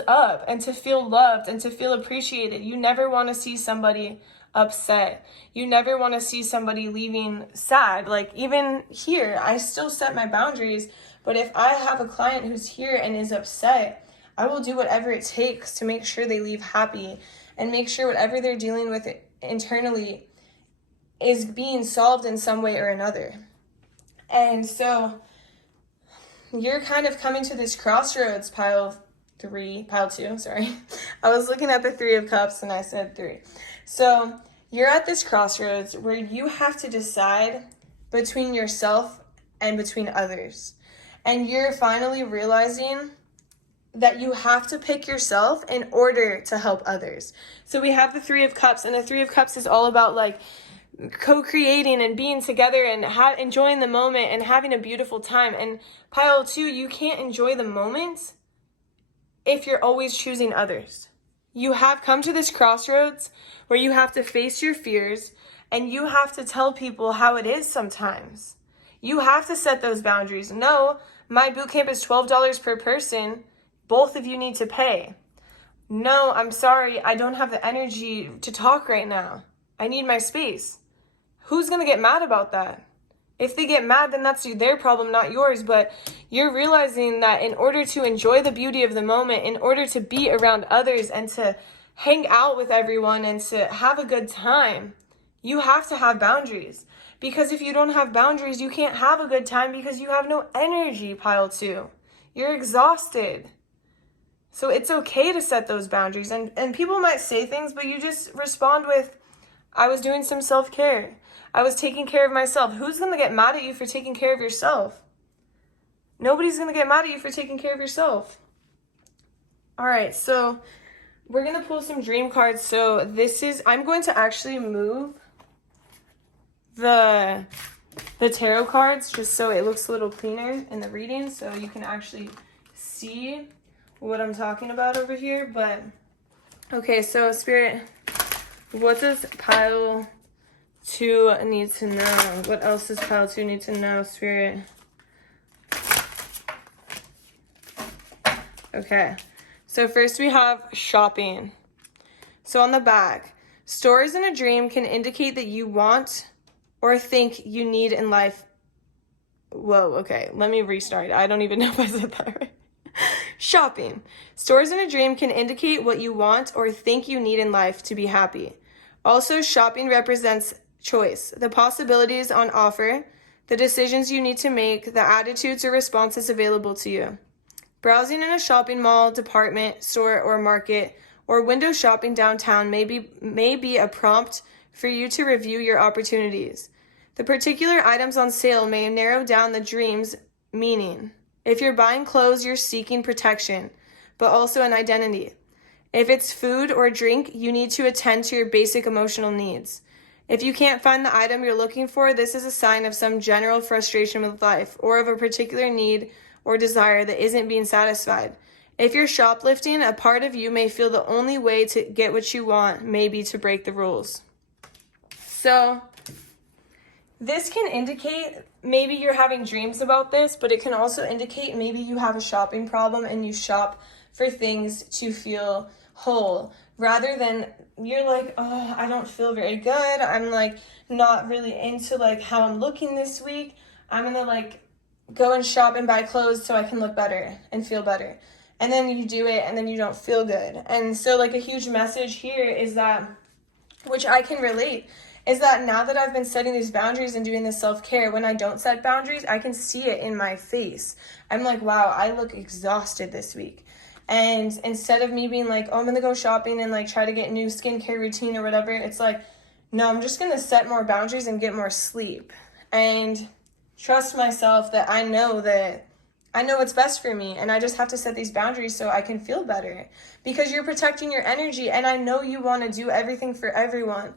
up and to feel loved and to feel appreciated. You never want to see somebody upset. You never want to see somebody leaving sad. Like, even here, I still set my boundaries, but if I have a client who's here and is upset, I will do whatever it takes to make sure they leave happy and make sure whatever they're dealing with internally is being solved in some way or another. And so you're kind of coming to this crossroads, pile 2, sorry. I was looking at the 3 of Cups and I said 3. So you're at this crossroads where you have to decide between yourself and between others. And you're finally realizing that you have to pick yourself in order to help others. So we have the 3 of Cups, and the 3 of Cups is all about, like, co-creating and being together and enjoying the moment and having a beautiful time. And pile 2, you can't enjoy the moment if you're always choosing others. You have come to this crossroads where you have to face your fears and you have to tell people how it is sometimes. You have to set those boundaries. No, my boot camp is $12 per person. Both of you need to pay. No, I'm sorry, I don't have the energy to talk right now. I need my space. Who's going to get mad about that? If they get mad, then that's their problem, not yours. But you're realizing that in order to enjoy the beauty of the moment, in order to be around others and to hang out with everyone and to have a good time, you have to have boundaries. Because if you don't have boundaries, you can't have a good time because you have no energy, pile 2. You're exhausted. So it's okay to set those boundaries. And people might say things, but you just respond with, I was doing some self-care. I was taking care of myself. Who's going to get mad at you for taking care of yourself? Nobody's going to get mad at you for taking care of yourself. All right, so we're going to pull some dream cards. So I'm going to actually move the tarot cards just so it looks a little cleaner in the reading so you can actually see what I'm talking about over here. But, okay, so Spirit, what does pile 2 need to know? What else does pile 2 need to know, Spirit? Okay, So first we have shopping. So on the back, stores in a dream can indicate that you want or think you need in life. Whoa, okay, let me restart. I don't even know if I said that right. Shopping. Stores in a dream can indicate what you want or think you need in life to be happy. Also, shopping represents choice, the possibilities on offer, the decisions you need to make, the attitudes or responses available to you. Browsing in a shopping mall, department store, or market, or window shopping downtown may be a prompt for you to review your opportunities. The particular items on sale may narrow down the dream's meaning. If you're buying clothes, you're seeking protection, but also an identity. If it's food or drink, you need to attend to your basic emotional needs. If you can't find the item you're looking for, this is a sign of some general frustration with life or of a particular need or desire that isn't being satisfied. If you're shoplifting, a part of you may feel the only way to get what you want may be to break the rules. So this can indicate maybe you're having dreams about this, but it can also indicate maybe you have a shopping problem and you shop for things to feel whole rather than you're like, oh, I don't feel very good. I'm like not really into like how I'm looking this week. I'm gonna like go and shop and buy clothes so I can look better and feel better. And then you do it and then you don't feel good. And so like a huge message here is that, which I can relate, is that now that I've been setting these boundaries and doing this self-care, when I don't set boundaries, I can see it in my face. I'm like, wow, I look exhausted this week. And instead of me being like, oh, I'm going to go shopping and like try to get new skincare routine or whatever, it's like, no, I'm just going to set more boundaries and get more sleep. And trust myself that I know what's best for me, and I just have to set these boundaries so I can feel better. Because you're protecting your energy, and I know you want to do everything for everyone,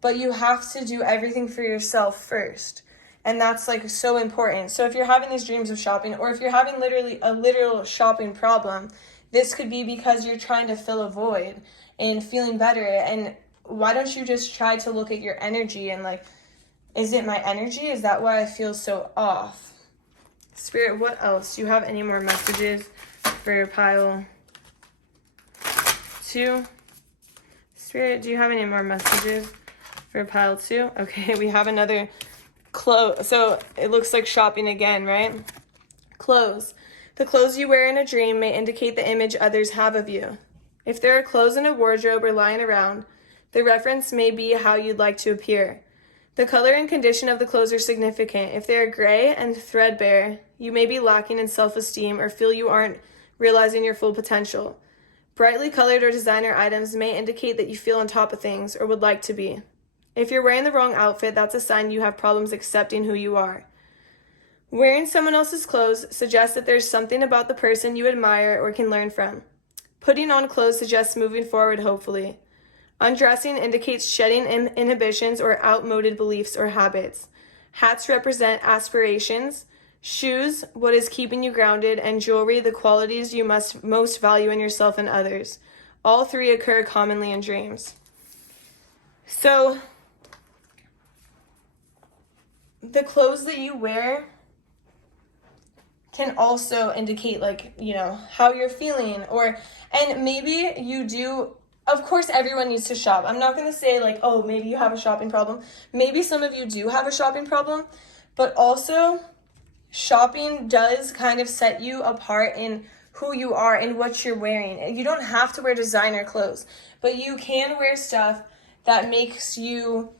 but you have to do everything for yourself first. And that's like so important. So if you're having these dreams of shopping, or if you're having literally a literal shopping problem, this could be because you're trying to fill a void and feeling better. And why don't you just try to look at your energy and like, is it my energy? Is that why I feel so off? Spirit, what else? Do you have any more messages for pile 2? Spirit, do you have any more messages for pile 2? Okay, we have another clothes. So it looks like shopping again, right? Clothes. The clothes you wear in a dream may indicate the image others have of you. If there are clothes in a wardrobe or lying around, the reference may be how you'd like to appear. The color and condition of the clothes are significant. If they are gray and threadbare, you may be lacking in self-esteem or feel you aren't realizing your full potential. Brightly colored or designer items may indicate that you feel on top of things or would like to be. If you're wearing the wrong outfit, that's a sign you have problems accepting who you are. Wearing someone else's clothes suggests that there's something about the person you admire or can learn from. Putting on clothes suggests moving forward, hopefully. Undressing indicates shedding inhibitions or outmoded beliefs or habits. Hats represent aspirations. Shoes, what is keeping you grounded, and jewelry, the qualities you must most value in yourself and others. All three occur commonly in dreams. So, the clothes that you wear can also indicate, like, you know, how you're feeling, and maybe you do. Of course, everyone needs to shop. I'm not going to say, like, oh, maybe you have a shopping problem. Maybe some of you do have a shopping problem, but also shopping does kind of set you apart in who you are and what you're wearing. You don't have to wear designer clothes, but you can wear stuff that makes you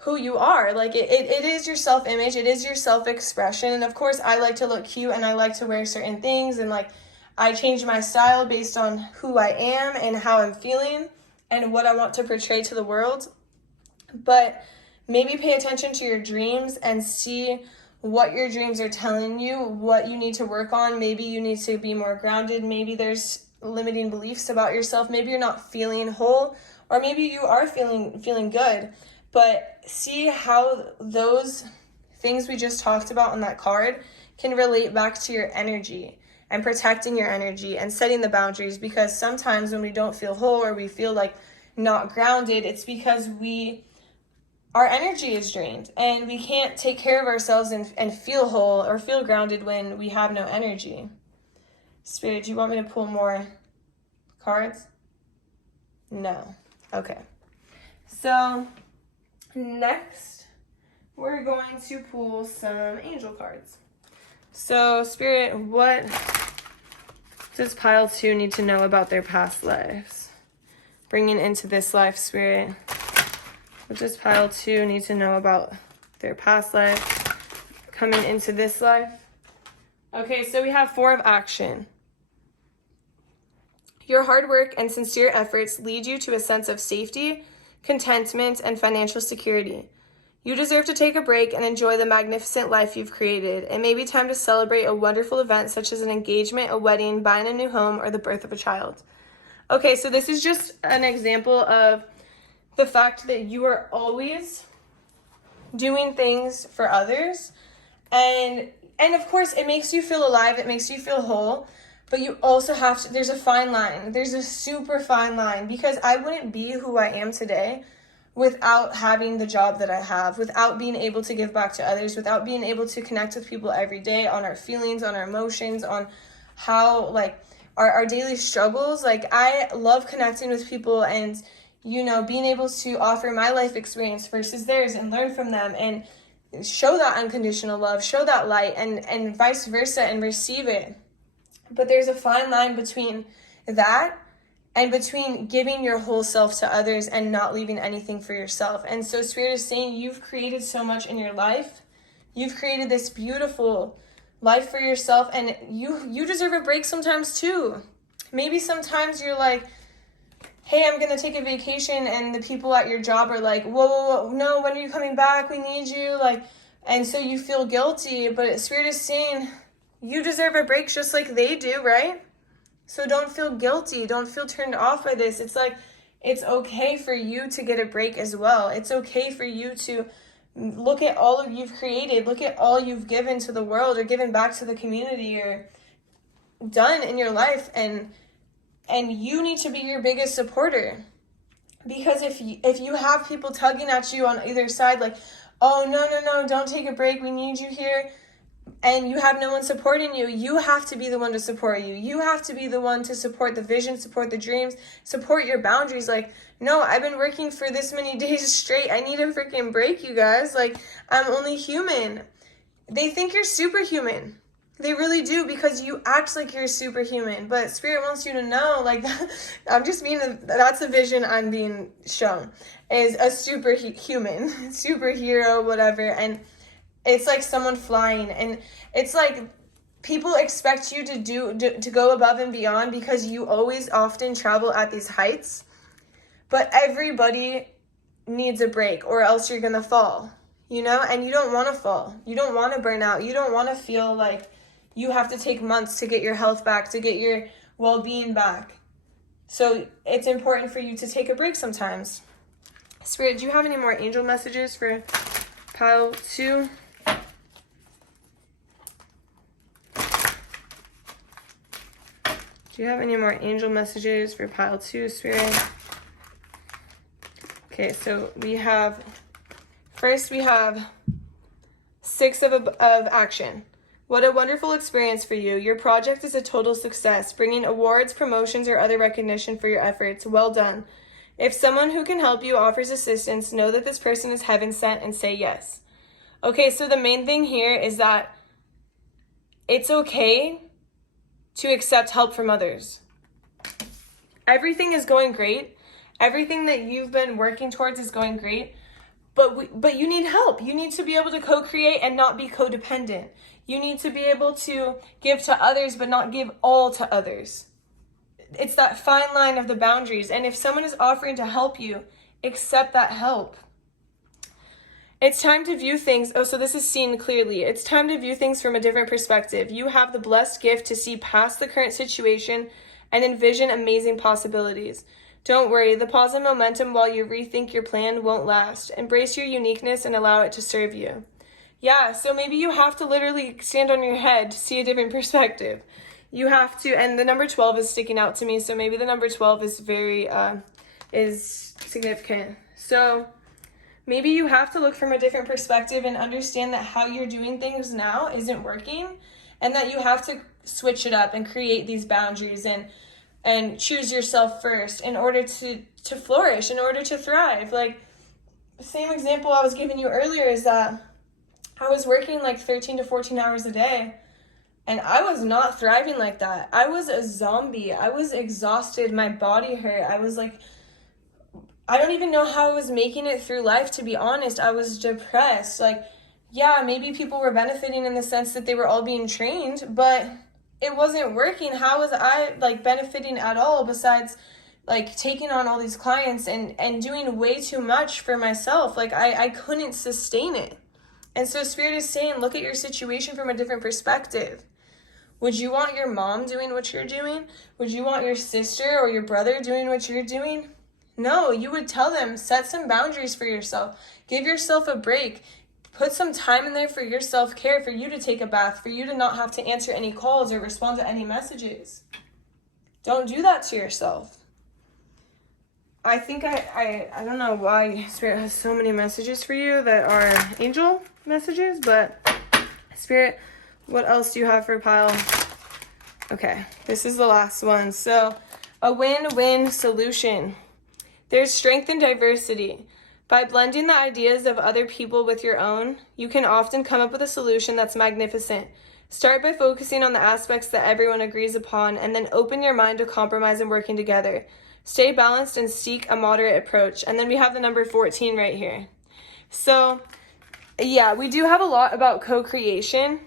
who you are. Like, it is your self-image. It is your self-expression. And, of course, I like to look cute and I like to wear certain things, and, like, I change my style based on who I am and how I'm feeling and what I want to portray to the world. But maybe pay attention to your dreams and see what your dreams are telling you, what you need to work on. Maybe you need to be more grounded. Maybe there's limiting beliefs about yourself. Maybe you're not feeling whole, or maybe you are feeling good. But see how those things we just talked about on that card can relate back to your energy and protecting your energy and setting the boundaries. Because sometimes when we don't feel whole or we feel like not grounded, it's because our energy is drained and we can't take care of ourselves and feel whole or feel grounded when we have no energy. Spirit, do you want me to pull more cards? No. Okay. So next, we're going to pull some angel cards. So Spirit, what does pile 2 need to know about their past lives? Bringing into this life, Spirit. What does pile 2 need to know about their past life? Coming into this life? Okay, so we have 4 of action. Your hard work and sincere efforts lead you to a sense of safety, contentment, and financial security. You deserve to take a break and enjoy the magnificent life you've created. It may be time to celebrate a wonderful event such as an engagement, a wedding, buying a new home, or the birth of a child. Okay, so this is just an example of the fact that you are always doing things for others. And of course, it makes you feel alive. It makes you feel whole. But you also have to, there's a fine line. There's a super fine line, because I wouldn't be who I am today without having the job that I have, without being able to give back to others, without being able to connect with people every day on our feelings, on our emotions, on how, like, our daily struggles. Like, I love connecting with people and, you know, being able to offer my life experience versus theirs and learn from them and show that unconditional love, show that light, and vice versa, and receive it. But there's a fine line between that and between giving your whole self to others and not leaving anything for yourself. And so Spirit is saying you've created so much in your life. You've created this beautiful life for yourself, and you deserve a break sometimes too. Maybe sometimes you're like, hey, I'm going to take a vacation, and the people at your job are like, whoa, no, when are you coming back? We need you. Like, and so you feel guilty, but Spirit is saying you deserve a break just like they do, right? So don't feel guilty. Don't feel turned off by this. It's like, it's okay for you to get a break as well. It's okay for you to look at all of you've created, look at all you've given to the world or given back to the community or done in your life, and you need to be your biggest supporter. Because if you have people tugging at you on either side, like, oh, no, don't take a break, we need you here, and you have no one supporting you, you have to be the one to support you. You have to be the one to support the vision, support the dreams, support your boundaries. Like, no, I've been working for this many days straight. I need a freaking break, you guys. Like, I'm only human. They think you're superhuman. They really do, because you act like you're superhuman. But Spirit wants you to know, like, that's the vision I'm being shown, is a superhuman, superhero, whatever. And it's like someone flying, and it's like people expect you to go above and beyond because you always often travel at these heights. But everybody needs a break, or else you're gonna fall, you know? And you don't want to fall. You don't want to burn out. You don't want to feel like you have to take months to get your health back, to get your well-being back. So it's important for you to take a break sometimes. Spirit, do you have any more angel messages for pile 2? Do you have any more angel messages for pile 2, Spirit? Okay, so we have 6 of action. What a wonderful experience for you. Your project is a total success, bringing awards, promotions, or other recognition for your efforts. Well done. If someone who can help you offers assistance, know that this person is heaven sent and say yes. Okay, so the main thing here is that it's okay to accept help from others. Everything is going great. Everything that you've been working towards is going great. But you need help. You need to be able to co-create and not be codependent. You need to be able to give to others but not give all to others. It's that fine line of the boundaries. And if someone is offering to help you, accept that help. It's time to view things. Oh, so this is seen clearly. It's time to view things from a different perspective. You have the blessed gift to see past the current situation and envision amazing possibilities. Don't worry, the pause and momentum while you rethink your plan won't last. Embrace your uniqueness and allow it to serve you. Yeah, so maybe you have to literally stand on your head to see a different perspective. You have to, and the number 12 is sticking out to me, so maybe the number 12 is is significant. So maybe you have to look from a different perspective and understand that how you're doing things now isn't working, and that you have to switch it up and create these boundaries and choose yourself first in order to flourish, in order to thrive. Like, the same example I was giving you earlier is that I was working like 13 to 14 hours a day, and I was not thriving like that. I was a zombie. I was exhausted. My body hurt. I was like, I don't even know how I was making it through life, to be honest. I was depressed. Like, yeah, maybe people were benefiting in the sense that they were all being trained, but it wasn't working. How was I like benefiting at all, besides like taking on all these clients and doing way too much for myself? Like, I couldn't sustain it. And so Spirit is saying, look at your situation from a different perspective. Would you want your mom doing what you're doing? Would you want your sister or your brother doing what you're doing? No, you would tell them, set some boundaries for yourself. Give yourself a break. Put some time in there for your self-care, for you to take a bath, for you to not have to answer any calls or respond to any messages. Don't do that to yourself. I think I don't know why Spirit has so many messages for you that are angel messages, but Spirit, what else do you have for Pile? Okay, this is the last one. So, a win-win solution. There's strength in diversity. By blending the ideas of other people with your own, you can often come up with a solution that's magnificent. Start by focusing on the aspects that everyone agrees upon, and then open your mind to compromise and working together. Stay balanced and seek a moderate approach. And then we have the number 14 right here. So, yeah, we do have a lot about co-creation,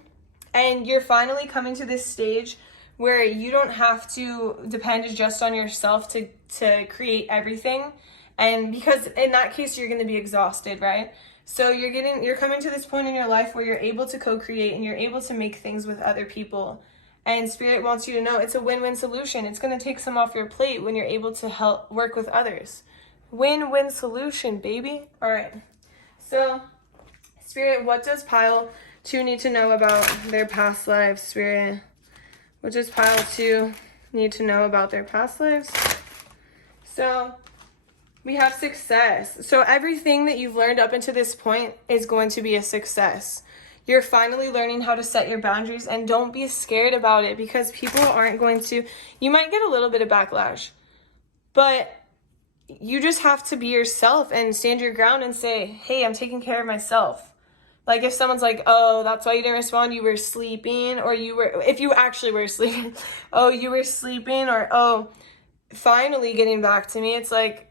and you're finally coming to this stage where you don't have to depend just on yourself to create everything. And because in that case, you're going to be exhausted, right? So you're coming to this point in your life where you're able to co-create and you're able to make things with other people. And Spirit wants you to know it's a win-win solution. It's going to take some off your plate when you're able to help work with others. Win-win solution, baby. All right. So, Spirit, what does Pile 2 need to know about their past lives, Spirit? What does Pile 2 need to know about their past lives? So, we have success. So everything that you've learned up until this point is going to be a success. You're finally learning how to set your boundaries, and don't be scared about it, because people aren't going to, you might get a little bit of backlash, but you just have to be yourself and stand your ground and say, hey, I'm taking care of myself. Like, if someone's like, oh, that's why you didn't respond, you were sleeping, or if you actually were sleeping, oh, you were sleeping, or, oh, finally getting back to me, it's like,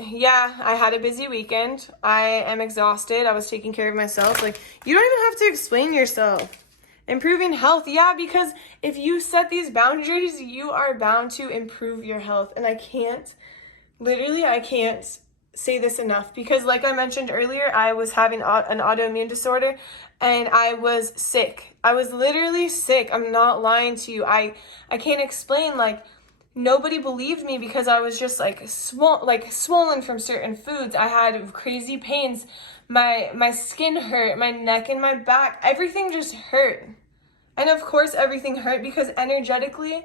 yeah, I had a busy weekend. I am exhausted. I was taking care of myself. Like, you don't even have to explain yourself. Improving health. Yeah, because if you set these boundaries, you are bound to improve your health. And I can't say this enough, because like I mentioned earlier, I was having an autoimmune disorder and I was sick. I was literally sick. I'm not lying to you. I can't explain, like, nobody believed me because I was just like swollen from certain foods. I had crazy pains. My skin hurt, my neck and my back, everything just hurt. And of course everything hurt because energetically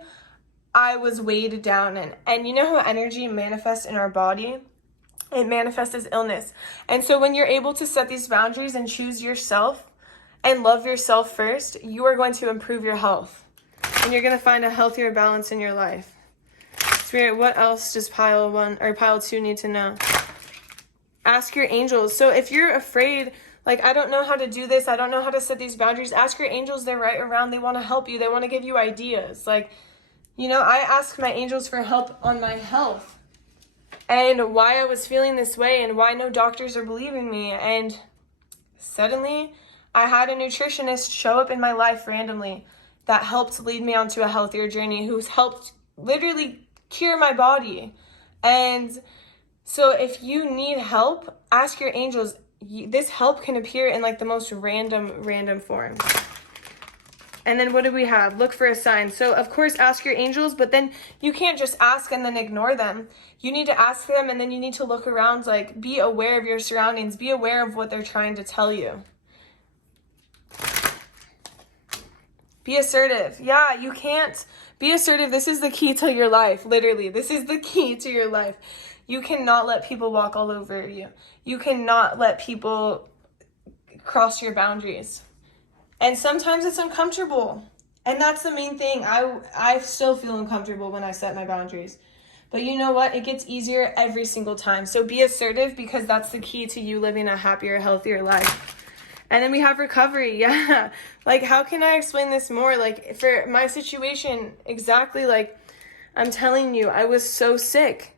I was weighed down. And you know how energy manifests in our body? It manifests as illness. And so when you're able to set these boundaries and choose yourself and love yourself first, you are going to improve your health. And you're going to find a healthier balance in your life. Spirit, what else does Pile 2 need to know? Ask your angels. So if you're afraid, like, I don't know how to do this, I don't know how to set these boundaries, ask your angels. They're right around. They want to help you. They want to give you ideas. Like, you know, I ask my angels for help on my health and why I was feeling this way and why no doctors are believing me. And suddenly I had a nutritionist show up in my life randomly that helped lead me onto a healthier journey, who's helped literally cure my body. And so if you need help, ask your angels. This help can appear in like the most random forms. And then what do we have? Look for a sign. So of course ask your angels, but then you can't just ask and then ignore them. You need to ask them, and then you need to look around, like, be aware of your surroundings, be aware of what they're trying to tell you. Be assertive. Yeah, you can't be assertive. This is the key to your life. Literally, this is the key to your life. You cannot let people walk all over you. You cannot let people cross your boundaries. And sometimes it's uncomfortable. And that's the main thing. I still feel uncomfortable when I set my boundaries. But you know what? It gets easier every single time. So be assertive, because that's the key to you living a happier, healthier life. And then we have recovery. Yeah. Like, how can I explain this more? Like, for my situation, exactly, like, I'm telling you, I was so sick.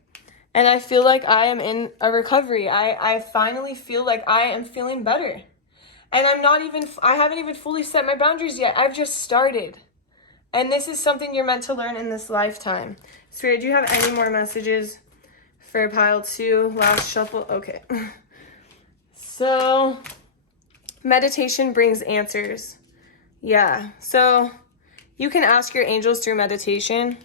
And I feel like I am in a recovery. I finally feel like I am feeling better. And I haven't even fully set my boundaries yet. I've just started. And this is something you're meant to learn in this lifetime. Spirit, do you have any more messages for pile 2? Last shuffle. Okay. So, meditation brings answers. Yeah. So, you can ask your angels through meditation.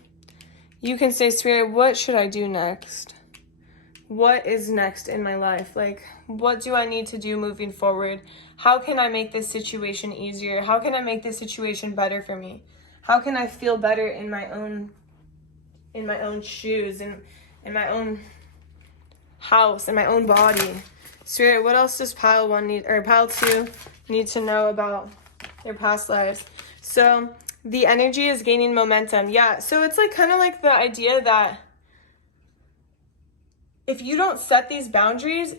You can say, Spirit, what should I do next? What is next in my life? Like, what do I need to do moving forward? How can I make this situation easier? How can I make this situation better for me? How can I feel better in my own shoes, in my own house, in my own body? Spirit, what else does pile 2 need to know about their past lives? So the energy is gaining momentum. Yeah, so it's like kind of like the idea that if you don't set these boundaries,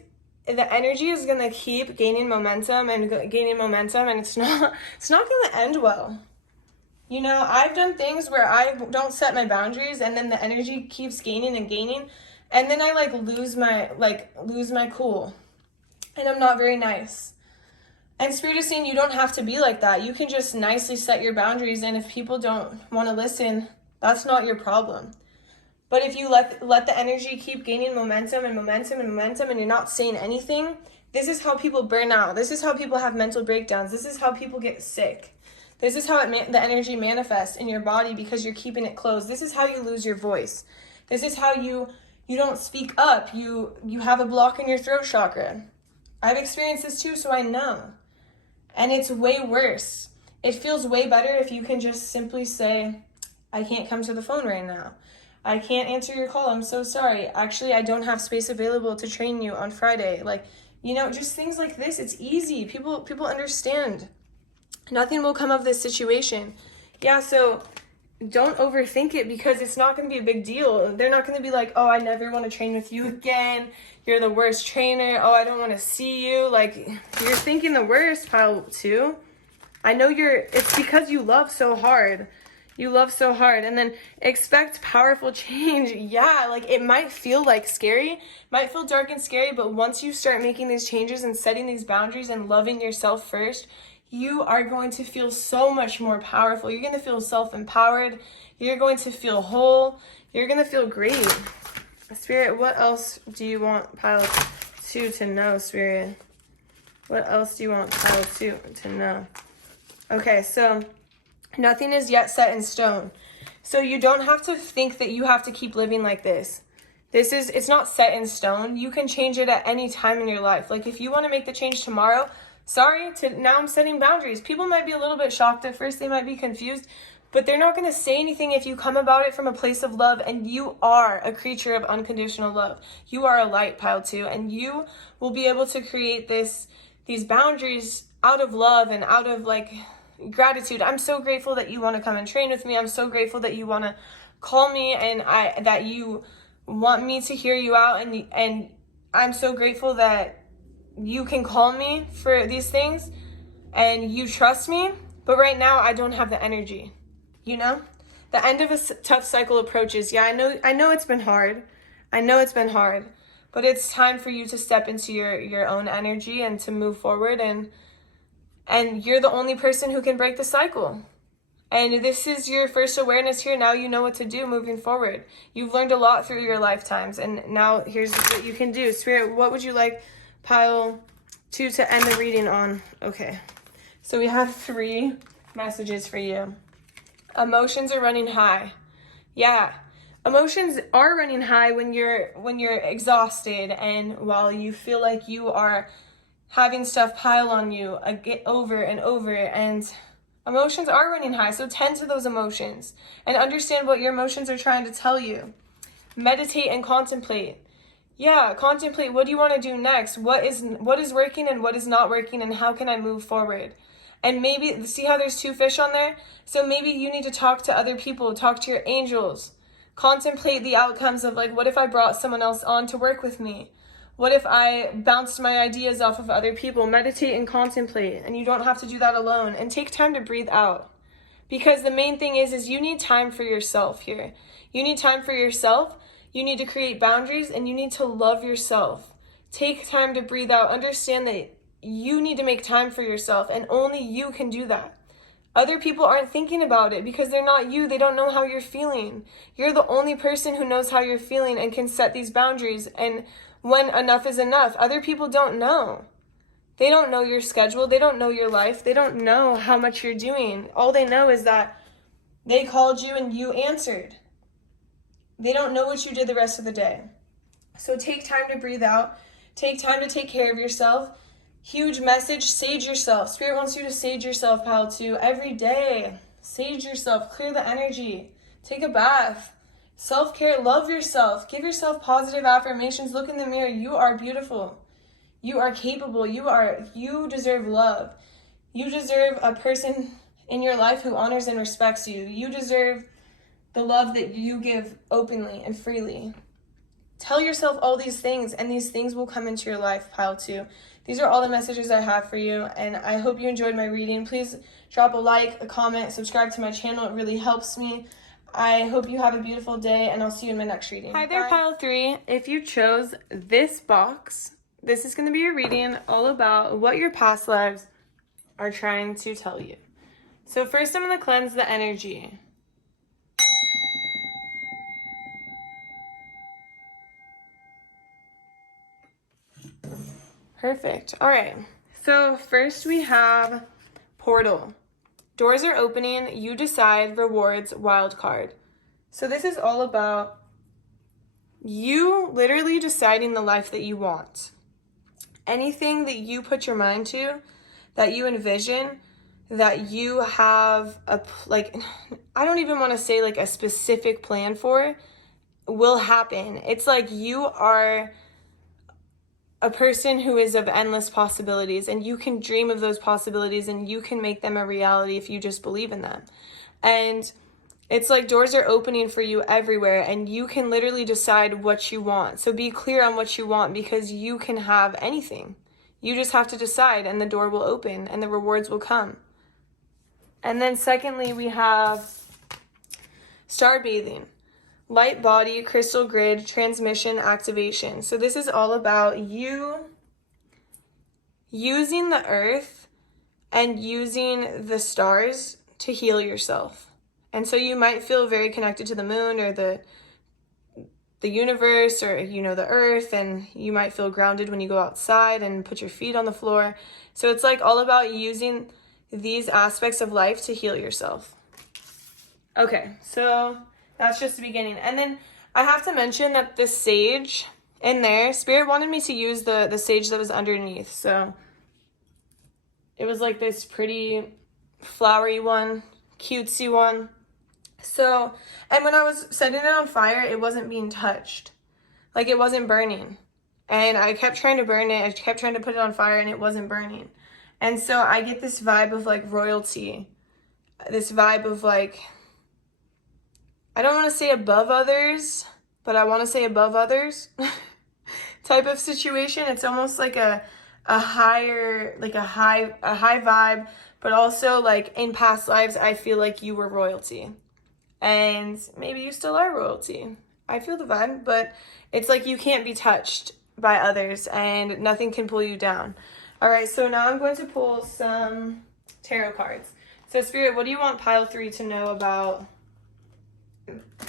the energy is going to keep gaining momentum, and it's not going to end well. You know, I've done things where I don't set my boundaries, and then the energy keeps gaining and gaining, and then I lose my cool, and I'm not very nice. And Spirit is saying you don't have to be like that. You can just nicely set your boundaries, and if people don't want to listen, that's not your problem. But if you let the energy keep gaining momentum, and you're not saying anything, this is how people burn out. This is how people have mental breakdowns. This is how people get sick. This is how the energy manifests in your body, because you're keeping it closed. This is how you lose your voice. This is how you don't speak up. You have a block in your throat chakra. I've experienced this too, so I know. And it's way worse. It feels way better if you can just simply say, I can't come to the phone right now. I can't answer your call. I'm so sorry. Actually, I don't have space available to train you on Friday. Just things like this. It's easy. People understand. Nothing will come of this situation. Yeah, so don't overthink it, because it's not going to be a big deal. They're not going to be like, oh, I never want to train with you again. You're the worst trainer. Oh, I don't want to see you. You're thinking the worst, pile 2. I know it's because you love so hard. You love so hard. And then expect powerful change. Yeah, it might feel scary, might feel dark and scary, but once you start making these changes and setting these boundaries and loving yourself first, you are going to feel so much more powerful. You're going to feel self-empowered. You're going to feel whole. You're going to feel great. Spirit, what else do you want pile 2 to know, Spirit? What else do you want pile 2 to know? Okay, so nothing is yet set in stone. So you don't have to think that you have to keep living like this. It's not set in stone. You can change it at any time in your life. If you want to make the change tomorrow, now I'm setting boundaries. People might be a little bit shocked at first. They might be confused, but they're not going to say anything if you come about it from a place of love, and you are a creature of unconditional love. You are a light, pile 2, and you will be able to create these boundaries out of love and out of gratitude. I'm so grateful that you want to come and train with me. I'm so grateful that you want to call me, and that you want me to hear you out, and I'm so grateful that you can call me for these things and you trust me. But right now I don't have the energy. The end of a tough cycle approaches. Yeah, I know it's been hard. But it's time for you to step into your own energy and to move forward, and you're the only person who can break the cycle. And this is your first awareness here. Now you know what to do moving forward. You've learned a lot through your lifetimes, and now here's what you can do. Spirit, what would you like pile 2 to end the reading on? Okay, so we have 3 messages for you. Emotions are running high. Yeah, emotions are running high when you're exhausted, and while you feel like you are having stuff pile on you over and over, and emotions are running high. So tend to those emotions and understand what your emotions are trying to tell you. Meditate and contemplate. Yeah, contemplate. What do you want to do next? What is working and what is not working, and how can I move forward? And maybe, see how there's 2 fish on there? So maybe you need to talk to other people, talk to your angels. Contemplate the outcomes of like, what if I brought someone else on to work with me? What if I bounced my ideas off of other people? Meditate and contemplate. And you don't have to do that alone. And take time to breathe out. Because the main thing is you need time for yourself here. You need time for yourself. You need to create boundaries and you need to love yourself. Take time to breathe out. Understand that you need to make time for yourself and only you can do that. Other people aren't thinking about it because they're not you. They don't know how you're feeling. You're the only person who knows how you're feeling and can set these boundaries. And when enough is enough, other people don't know. They don't know your schedule. They don't know your life. They don't know how much you're doing. All they know is that they called you and you answered. They don't know what you did the rest of the day. So take time to breathe out. Take time to take care of yourself. Huge message, sage yourself. Spirit wants you to sage yourself, pal, too. Every day, sage yourself. Clear the energy. Take a bath. Self-care, love yourself. Give yourself positive affirmations. Look in the mirror. You are beautiful. You are capable. You deserve love. You deserve a person in your life who honors and respects you. You deserve the love that you give openly and freely. Tell yourself all these things, and these things will come into your life, pile 2. These are all the messages I have for you, and I hope you enjoyed my reading. Please drop a like, a comment, subscribe to my channel. It really helps me. I hope you have a beautiful day, and I'll see you in my next reading. Hi there, pile 3. If you chose this box, this is going to be a reading all about what your past lives are trying to tell you. So first, I'm going to cleanse the energy. Perfect. All right. So first we have portal. Doors are opening. You decide. Rewards. Wild card. So this is all about you literally deciding the life that you want. Anything that you put your mind to, that you envision, that you have I don't even want to say like a specific plan for, will happen. It's like you are a person who is of endless possibilities, and you can dream of those possibilities and you can make them a reality if you just believe in them. And it's like doors are opening for you everywhere, and you can literally decide what you want. So be clear on what you want, because you can have anything. You just have to decide, and the door will open and the rewards will come. And then secondly, we have star bathing. Light body, crystal grid, transmission, activation. So this is all about you using the earth and using the stars to heal yourself. And so you might feel very connected to the moon or the universe, or the earth, and you might feel grounded when you go outside and put your feet on the floor. So it's like all about using these aspects of life to heal yourself. Okay, so that's just the beginning. And then I have to mention that the sage in there, Spirit wanted me to use the sage that was underneath. So it was like this pretty flowery one, cutesy one. So, and when I was setting it on fire, it wasn't being touched. Like, it wasn't burning. And I kept trying to burn it. I kept trying to put it on fire, and it wasn't burning. And so I get this vibe of like royalty. This vibe of like, I don't want to say above others, but I want to say above others type of situation. It's almost like a higher, like a high vibe, but also like in past lives, I feel like you were royalty. And maybe you still are royalty. I feel the vibe, but it's like you can't be touched by others and nothing can pull you down. All right, so now I'm going to pull some tarot cards. So Spirit, what do you want pile 3 to know about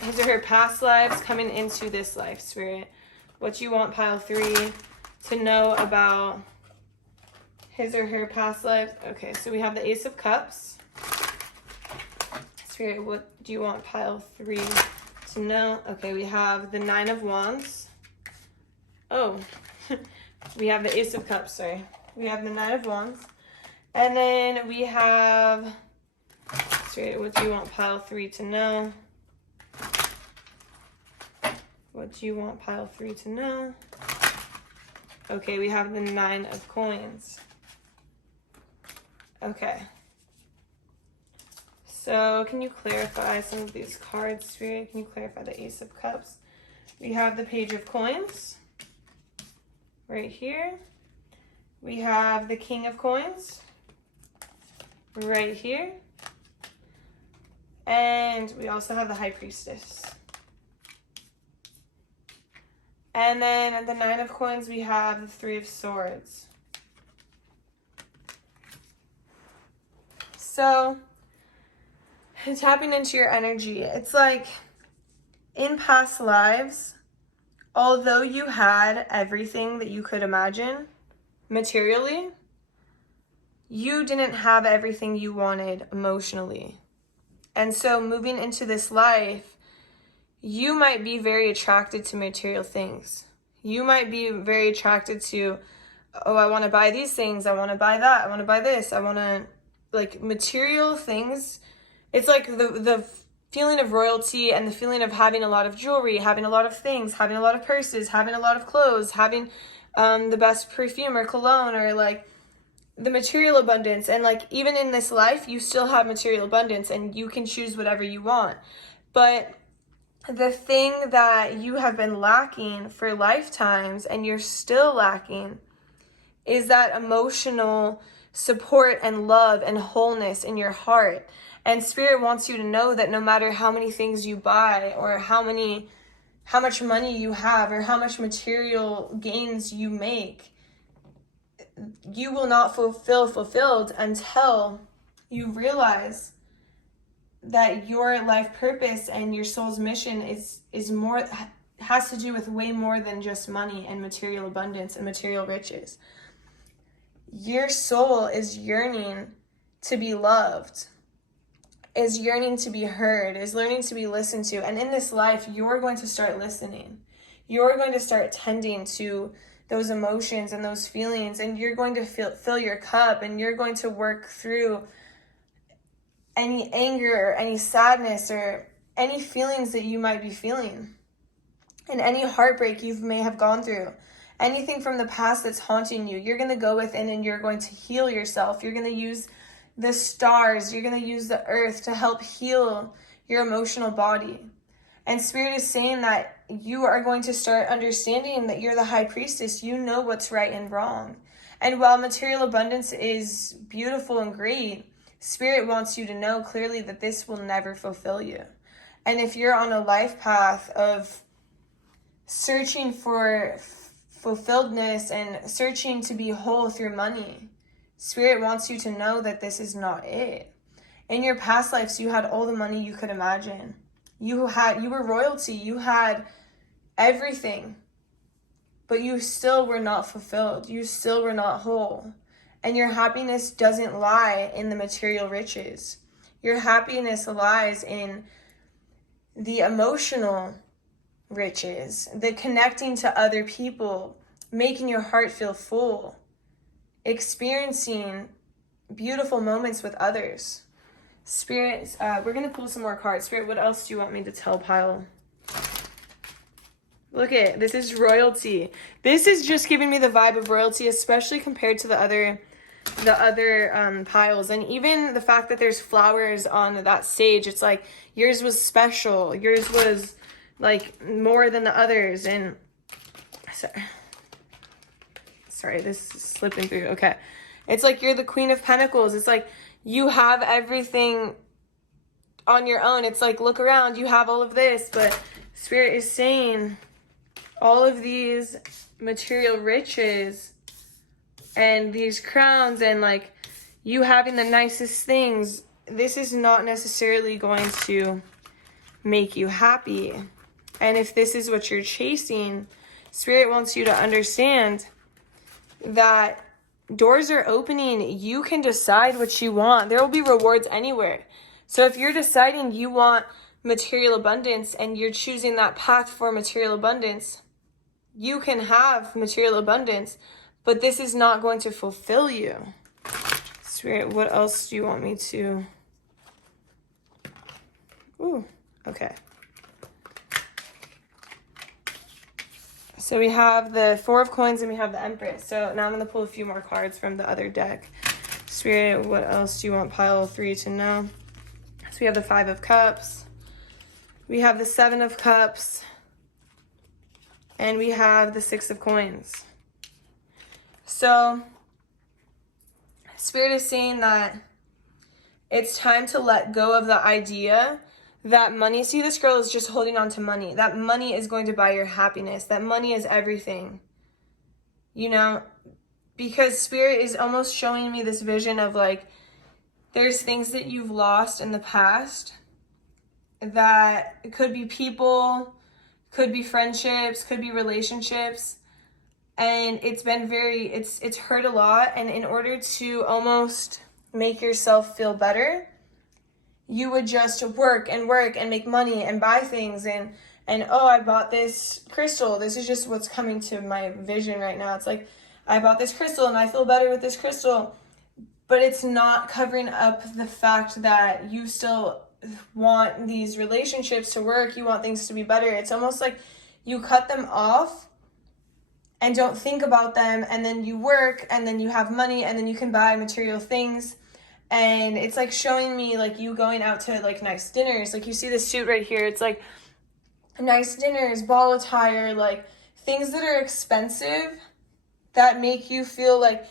his or her past lives coming into this life, Spirit? What do you want pile 3 to know about his or her past lives? Okay, so we have the Ace of Cups. Spirit, what do you want pile 3 to know? Okay, we have the 9 of Wands. Oh, we have the Ace of Cups, sorry. We have the 9 of Wands. And then we have, Spirit, what do you want pile 3 to know? What do you want pile 3 to know? Okay, we have the 9 of Coins. Okay, So can you clarify some of these cards, Spirit? Can you clarify the Ace of Cups? We have the Page of Coins right here. We have the King of Coins right here. And we also have the High Priestess. And then at the Nine of Coins, we have the Three of Swords. So, tapping into your energy, it's like in past lives, although you had everything that you could imagine materially, you didn't have everything you wanted emotionally. And so moving into this life, you might be very attracted to material things. You might be very attracted to, oh, I want to buy these things. I want to buy that. I want to buy this. I want to, like, material things. It's like the feeling of royalty and the feeling of having a lot of jewelry, having a lot of things, having a lot of purses, having a lot of clothes, having the best perfume or cologne, or like the material abundance. And like even in this life, you still have material abundance and you can choose whatever you want. But the thing that you have been lacking for lifetimes and you're still lacking is that emotional support and love and wholeness in your heart. And Spirit wants you to know that no matter how many things you buy or how much money you have or how much material gains you make, you will not feel fulfilled until you realize that your life purpose and your soul's mission is more, has to do with way more than just money and material abundance and material riches. Your soul is yearning to be loved, is yearning to be heard, is learning to be listened to. And in this life, you're going to start listening. You're going to start tending to those emotions and those feelings, and you're going to fill your cup, and you're going to work through any anger or any sadness or any feelings that you might be feeling, and any heartbreak you may have gone through, anything from the past that's haunting you. You're going to go within and you're going to heal yourself. You're going to use the stars, you're going to use the earth to help heal your emotional body. And Spirit is saying that you are going to start understanding that you're the High Priestess. You know what's right and wrong. And while material abundance is beautiful and great, Spirit wants you to know clearly that this will never fulfill you. And if you're on a life path of searching for fulfilledness and searching to be whole through money, Spirit wants you to know that this is not it. In your past lives, you had all the money you could imagine. You were royalty. You had everything, but you still were not fulfilled. You still were not whole. And your happiness doesn't lie in the material riches. Your happiness lies in the emotional riches, the connecting to other people, making your heart feel full, experiencing beautiful moments with others. Spirit, we're going to pull some more cards. Spirit, what else do you want me to tell Pyle? Look at, this is royalty. This is just giving me the vibe of royalty, especially compared to the other piles. And even the fact that there's flowers on that stage, it's like yours was special. Yours was like more than the others. And sorry, this is slipping through. Okay. It's like you're the Queen of Pentacles. It's like you have everything on your own. It's like, look around, you have all of this, but Spirit is saying all of these material riches and these crowns and like you having the nicest things, this is not necessarily going to make you happy. And if this is what you're chasing, Spirit wants you to understand that doors are opening. You can decide what you want. There will be rewards anywhere. So if you're deciding you want material abundance and you're choosing that path for material abundance, you can have material abundance, but this is not going to fulfill you. Spirit, what else do you want me to? Ooh, okay. So we have the Four of Coins and we have the Empress. So now I'm going to pull a few more cards from the other deck. Spirit, what else do you want Pile 3 to know? So we have the 5 of Cups, we have the 7 of Cups, and we have the 6 of Coins. So Spirit is saying that it's time to let go of the idea that money, see, this girl is just holding on to money, that money is going to buy your happiness, that money is everything, you know, because Spirit is almost showing me this vision of like, there's things that you've lost in the past that could be people, could be friendships, could be relationships, and it's been it's hurt a lot, and in order to almost make yourself feel better, you would just work and make money and buy things and oh, I bought this crystal. This is just what's coming to my vision right now. It's like, I bought this crystal and I feel better with this crystal, but it's not covering up the fact that you still want these relationships to work. You want things to be better. It's almost like you cut them off and don't think about them, and then you work, and then you have money, and then you can buy material things. And it's like showing me like you going out to like nice dinners. Like you see this suit right here. It's like nice dinners, ball attire, like things that are expensive that make you feel like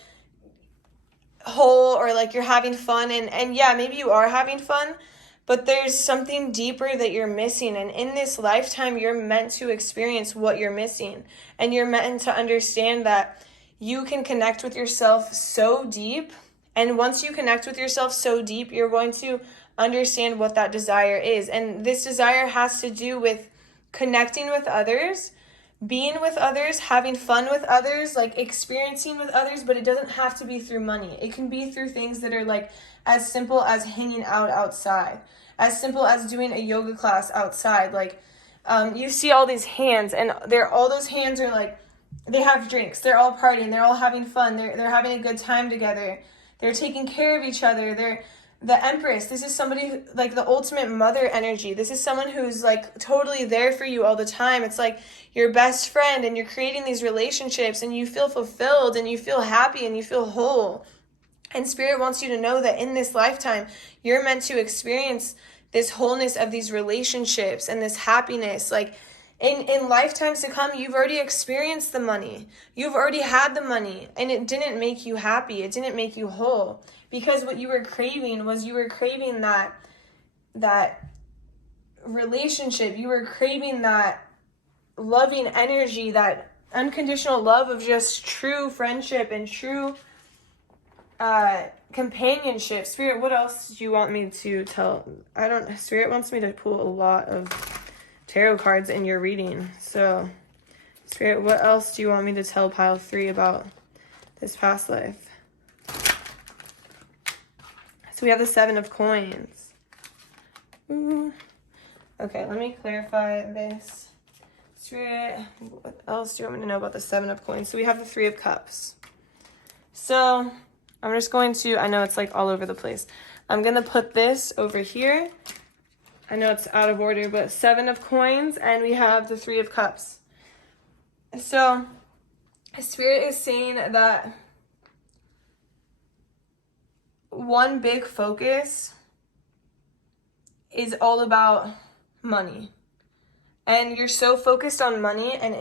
whole, or like you're having fun. And yeah, maybe you are having fun, but there's something deeper that you're missing. And in this lifetime, you're meant to experience what you're missing. And you're meant to understand that you can connect with yourself so deep. And once you connect with yourself so deep, you're going to understand what that desire is. And this desire has to do with connecting with others, being with others, having fun with others, like experiencing with others, but it doesn't have to be through money. It can be through things that are like as simple as hanging out outside, as simple as doing a yoga class outside. Like you see all these hands, and all those hands are like, they have drinks, they're all partying, they're all having fun, they're having a good time together, they're taking care of each other. They're the Empress. This is somebody like the ultimate mother energy. This is someone who's like totally there for you all the time. It's like your best friend, and you're creating these relationships, and you feel fulfilled, and you feel happy, and you feel whole. And Spirit wants you to know that in this lifetime, you're meant to experience this wholeness of these relationships and this happiness. Like in lifetimes to come, you've already experienced the money. You've already had the money, and it didn't make you happy. It didn't make you whole, because what you were craving was that relationship. You were craving that loving energy, that unconditional love of just true friendship and true companionship. Spirit, what else do you want me to tell? Spirit wants me to pull a lot of tarot cards in your reading. So, Spirit, what else do you want me to tell pile 3 about this past life? So we have the 7 of Coins. Ooh. Okay, let me clarify this. Spirit, what else do you want me to know about the 7 of Coins? So we have the 3 of Cups. So I'm just going to, I know it's like all over the place. I'm going to put this over here. I know it's out of order, but 7 of Coins, and we have the 3 of Cups. So Spirit is saying that one big focus is all about money. And you're so focused on money, and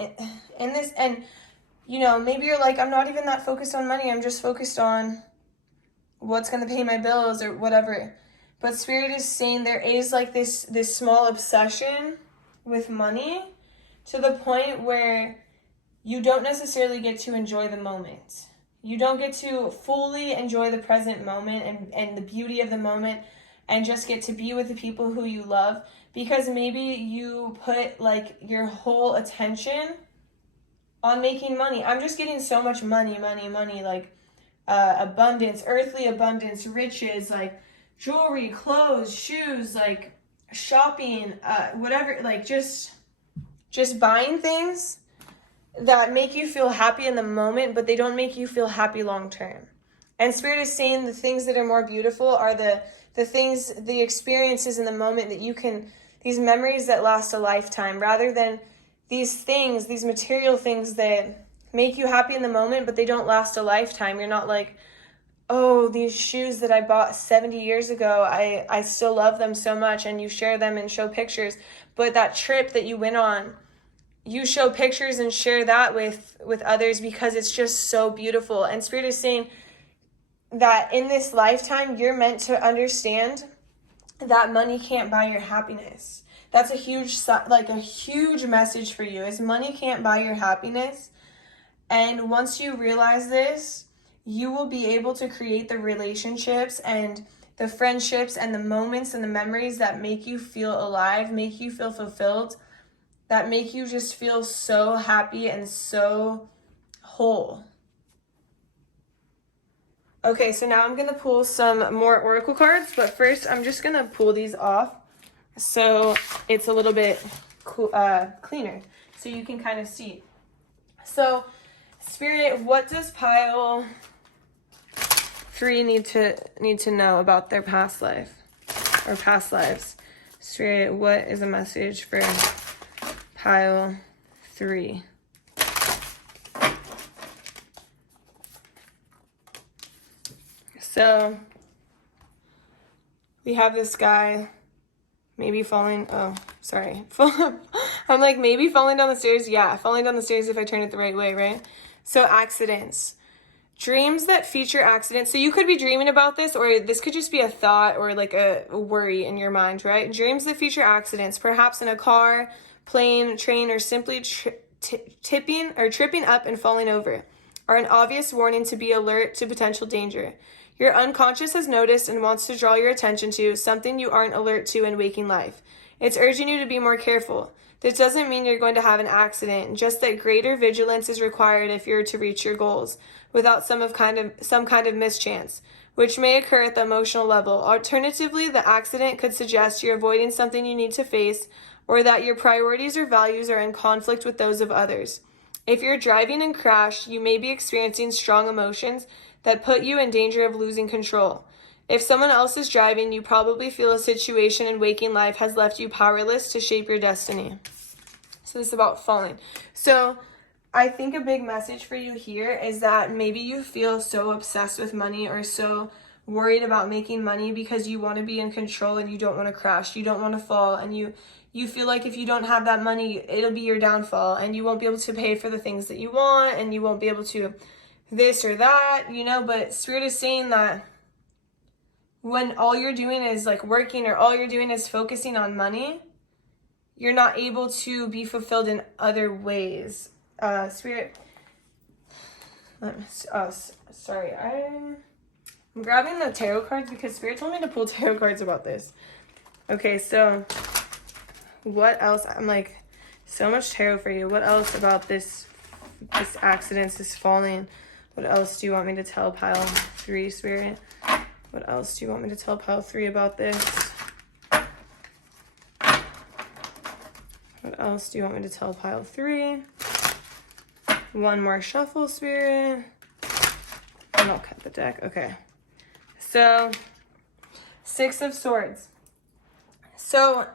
you know, maybe you're like, I'm not even that focused on money. I'm just focused on what's going to pay my bills or whatever. But Spirit is saying there is like this small obsession with money to the point where you don't necessarily get to enjoy the moment. You don't get to fully enjoy the present moment and the beauty of the moment, and just get to be with the people who you love, because maybe you put like your whole attention on making money. I'm just getting so much money, like abundance, earthly abundance, riches, like jewelry, clothes, shoes, like shopping, whatever, like just buying things that make you feel happy in the moment, but they don't make you feel happy long term. And Spirit is saying the things that are more beautiful are the things, the experiences in the moment that you can, these memories that last a lifetime, rather than these things, these material things that make you happy in the moment, but they don't last a lifetime. You're not like, oh, these shoes that I bought 70 years ago, I still love them so much, and you share them and show pictures. But that trip that you went on, you show pictures and share that with others because it's just so beautiful. And Spirit is saying that in this lifetime, you're meant to understand that money can't buy your happiness. That's a huge message for you, is money can't buy your happiness. And once you realize this, you will be able to create the relationships and the friendships and the moments and the memories that make you feel alive, make you feel fulfilled, that make you just feel so happy and so whole. Okay, so now I'm going to pull some more oracle cards, but first I'm just going to pull these off so it's a little bit cleaner, so you can kind of see. So, Spirit, what does pile 3 need to know about their past life or past lives? Spirit, what is a message for pile 3? So, we have this guy maybe falling, I'm like, maybe falling down the stairs. Yeah, falling down the stairs if I turn it the right way, right? So, accidents. Dreams that feature accidents. So you could be dreaming about this, or this could just be a thought or like a worry in your mind, right? Dreams that feature accidents, perhaps in a car, plane, train, or simply tripping up and falling over, are an obvious warning to be alert to potential danger. Your unconscious has noticed and wants to draw your attention to something you aren't alert to in waking life. It's urging you to be more careful. This doesn't mean you're going to have an accident, just that greater vigilance is required if you're to reach your goals without some kind of mischance, which may occur at the emotional level. Alternatively, the accident could suggest you're avoiding something you need to face, or that your priorities or values are in conflict with those of others. If you're driving and crash, you may be experiencing strong emotions that put you in danger of losing control. If someone else is driving, you probably feel a situation in waking life has left you powerless to shape your destiny. So this is about falling. So I think a big message for you here is that maybe you feel so obsessed with money or so worried about making money because you want to be in control and you don't want to crash, you don't want to fall, and you feel like if you don't have that money, it'll be your downfall and you won't be able to pay for the things that you want and you won't be able to this or that, but Spirit is saying that when all you're doing is like working or all you're doing is focusing on money, you're not able to be fulfilled in other ways. Spirit, sorry, I'm grabbing the tarot cards because Spirit told me to pull tarot cards about this. Okay, so what else? I'm like, so much tarot for you. What else about this accident, this falling? What else do you want me to tell pile 3, Spirit? What else do you want me to tell pile 3 about this? What else do you want me to tell pile 3? One more shuffle, Spirit. And I'll cut the deck. Okay. So, 6 of Swords. So,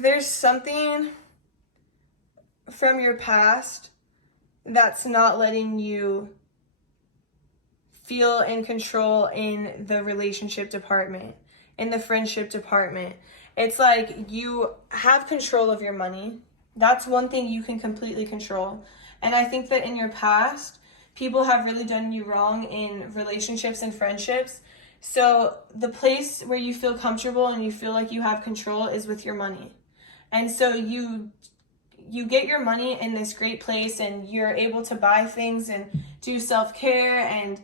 there's something from your past that's not letting you feel in control in the relationship department, in the friendship department. It's like you have control of your money. That's one thing you can completely control. And I think that in your past, people have really done you wrong in relationships and friendships. So the place where you feel comfortable and you feel like you have control is with your money. And so you get your money in this great place and you're able to buy things and do self-care and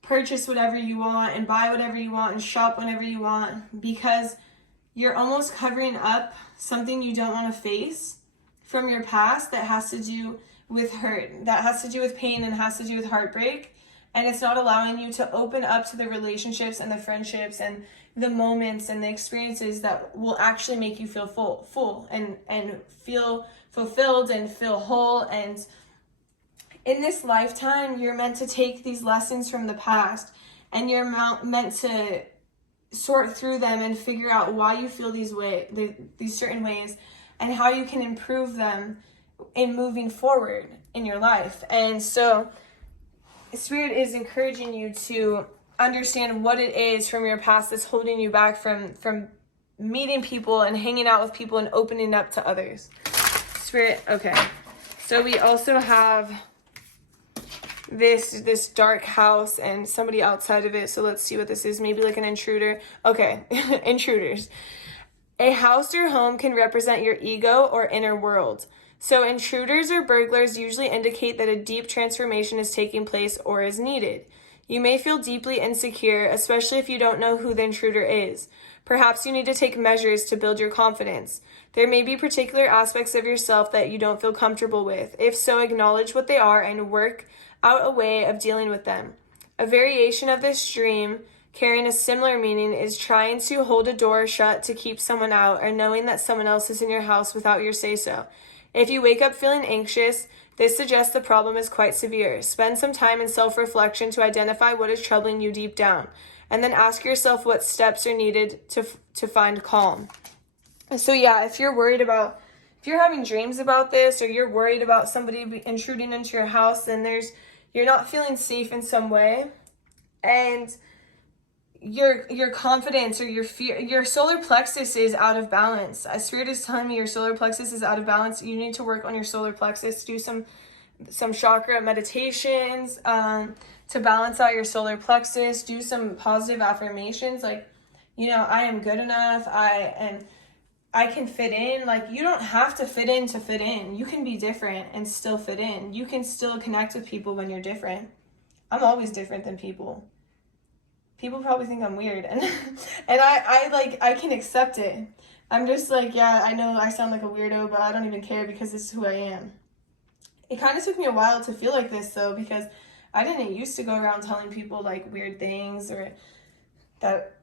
purchase whatever you want and buy whatever you want and shop whenever you want, because you're almost covering up something you don't want to face from your past that has to do with hurt, that has to do with pain and has to do with heartbreak. And it's not allowing you to open up to the relationships and the friendships and the moments and the experiences that will actually make you feel full and feel fulfilled and feel whole. And in this lifetime, you're meant to take these lessons from the past and you're meant to sort through them and figure out why you feel these certain ways and how you can improve them in moving forward in your life. And so Spirit is encouraging you to understand what it is from your past that's holding you back from meeting people and hanging out with people and opening up to others. Spirit, okay. So we also have this dark house and somebody outside of it. So let's see what this is. Maybe like an intruder. Okay, intruders. A house or home can represent your ego or inner world. So intruders or burglars usually indicate that a deep transformation is taking place or is needed. You may feel deeply insecure, especially if you don't know who the intruder is. Perhaps you need to take measures to build your confidence. There may be particular aspects of yourself that you don't feel comfortable with. If so, acknowledge what they are and work out a way of dealing with them. A variation of this dream, carrying a similar meaning, is trying to hold a door shut to keep someone out, or knowing that someone else is in your house without your say-so. If you wake up feeling anxious, this suggests the problem is quite severe. Spend some time in self-reflection to identify what is troubling you deep down, and then ask yourself what steps are needed to find calm. So yeah, if you're having dreams about this, or you're worried about somebody intruding into your house, then you're not feeling safe in some way, and your confidence or your fear, your solar plexus is out of balance. Spirit is telling me your solar plexus is out of balance. You need to work on your solar plexus, do some chakra meditations to balance out your solar plexus, do some positive affirmations like, I am good enough, I can fit in. Like, you don't have to fit in to fit in. You can be different and still fit in. You can still connect with people when you're different. I'm always different than people. People probably think I'm weird, and I can accept it. I'm just like, yeah, I know I sound like a weirdo, but I don't even care because this is who I am. It kind of took me a while to feel like this, though, because I didn't used to go around telling people like weird things, or that,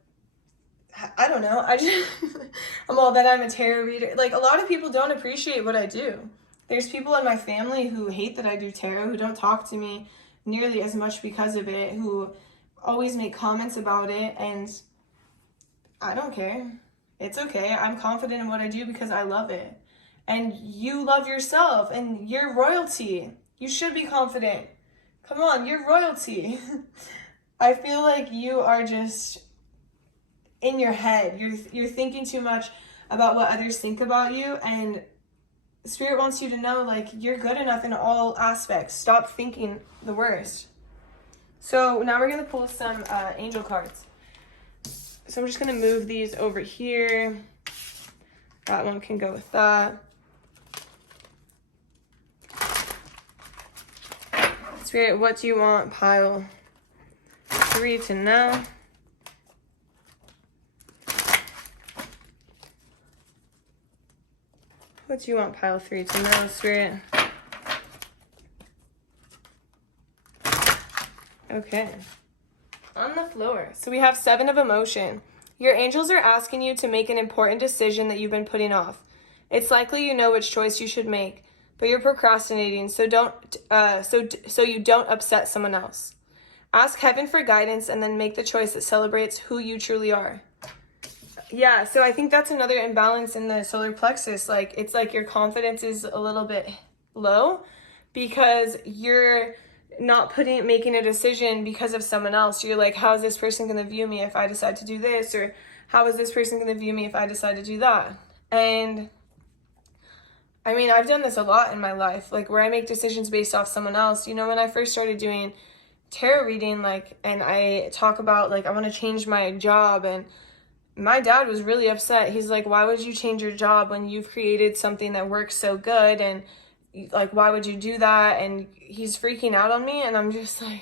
I don't know, I'm a tarot reader. Like, a lot of people don't appreciate what I do. There's people in my family who hate that I do tarot, who don't talk to me nearly as much because of it, who always make comments about it, and I don't care. It's okay. I'm confident in what I do because I love it. And you love yourself, and you're royalty. You should be confident. Come on, you're royalty. I feel like you are just in your head. You're thinking too much about what others think about you, and Spirit wants you to know, like, you're good enough in all aspects. Stop thinking the worst. So now we're going to pull some angel cards. So I'm just going to move these over here. That one can go with that. Spirit, what do you want pile 3 to know? What do you want pile 3 to know, Spirit? Okay. On the floor. So we have 7 of emotion. Your angels are asking you to make an important decision that you've been putting off. It's likely you know which choice you should make, but you're procrastinating, so you don't upset someone else. Ask heaven for guidance and then make the choice that celebrates who you truly are. Yeah, so I think that's another imbalance in the solar plexus. Like, it's like your confidence is a little bit low because you're not making a decision because of someone else. You're like, how is this person going to view me if I decide to do this? Or how is this person going to view me if I decide to do that? And I mean, I've done this a lot in my life, like where I make decisions based off someone else. When I first started doing tarot reading, and I talk about, I want to change my job, and my dad was really upset. He's like, why would you change your job when you've created something that works so good? And why would you do that? And he's freaking out on me, and I'm just like,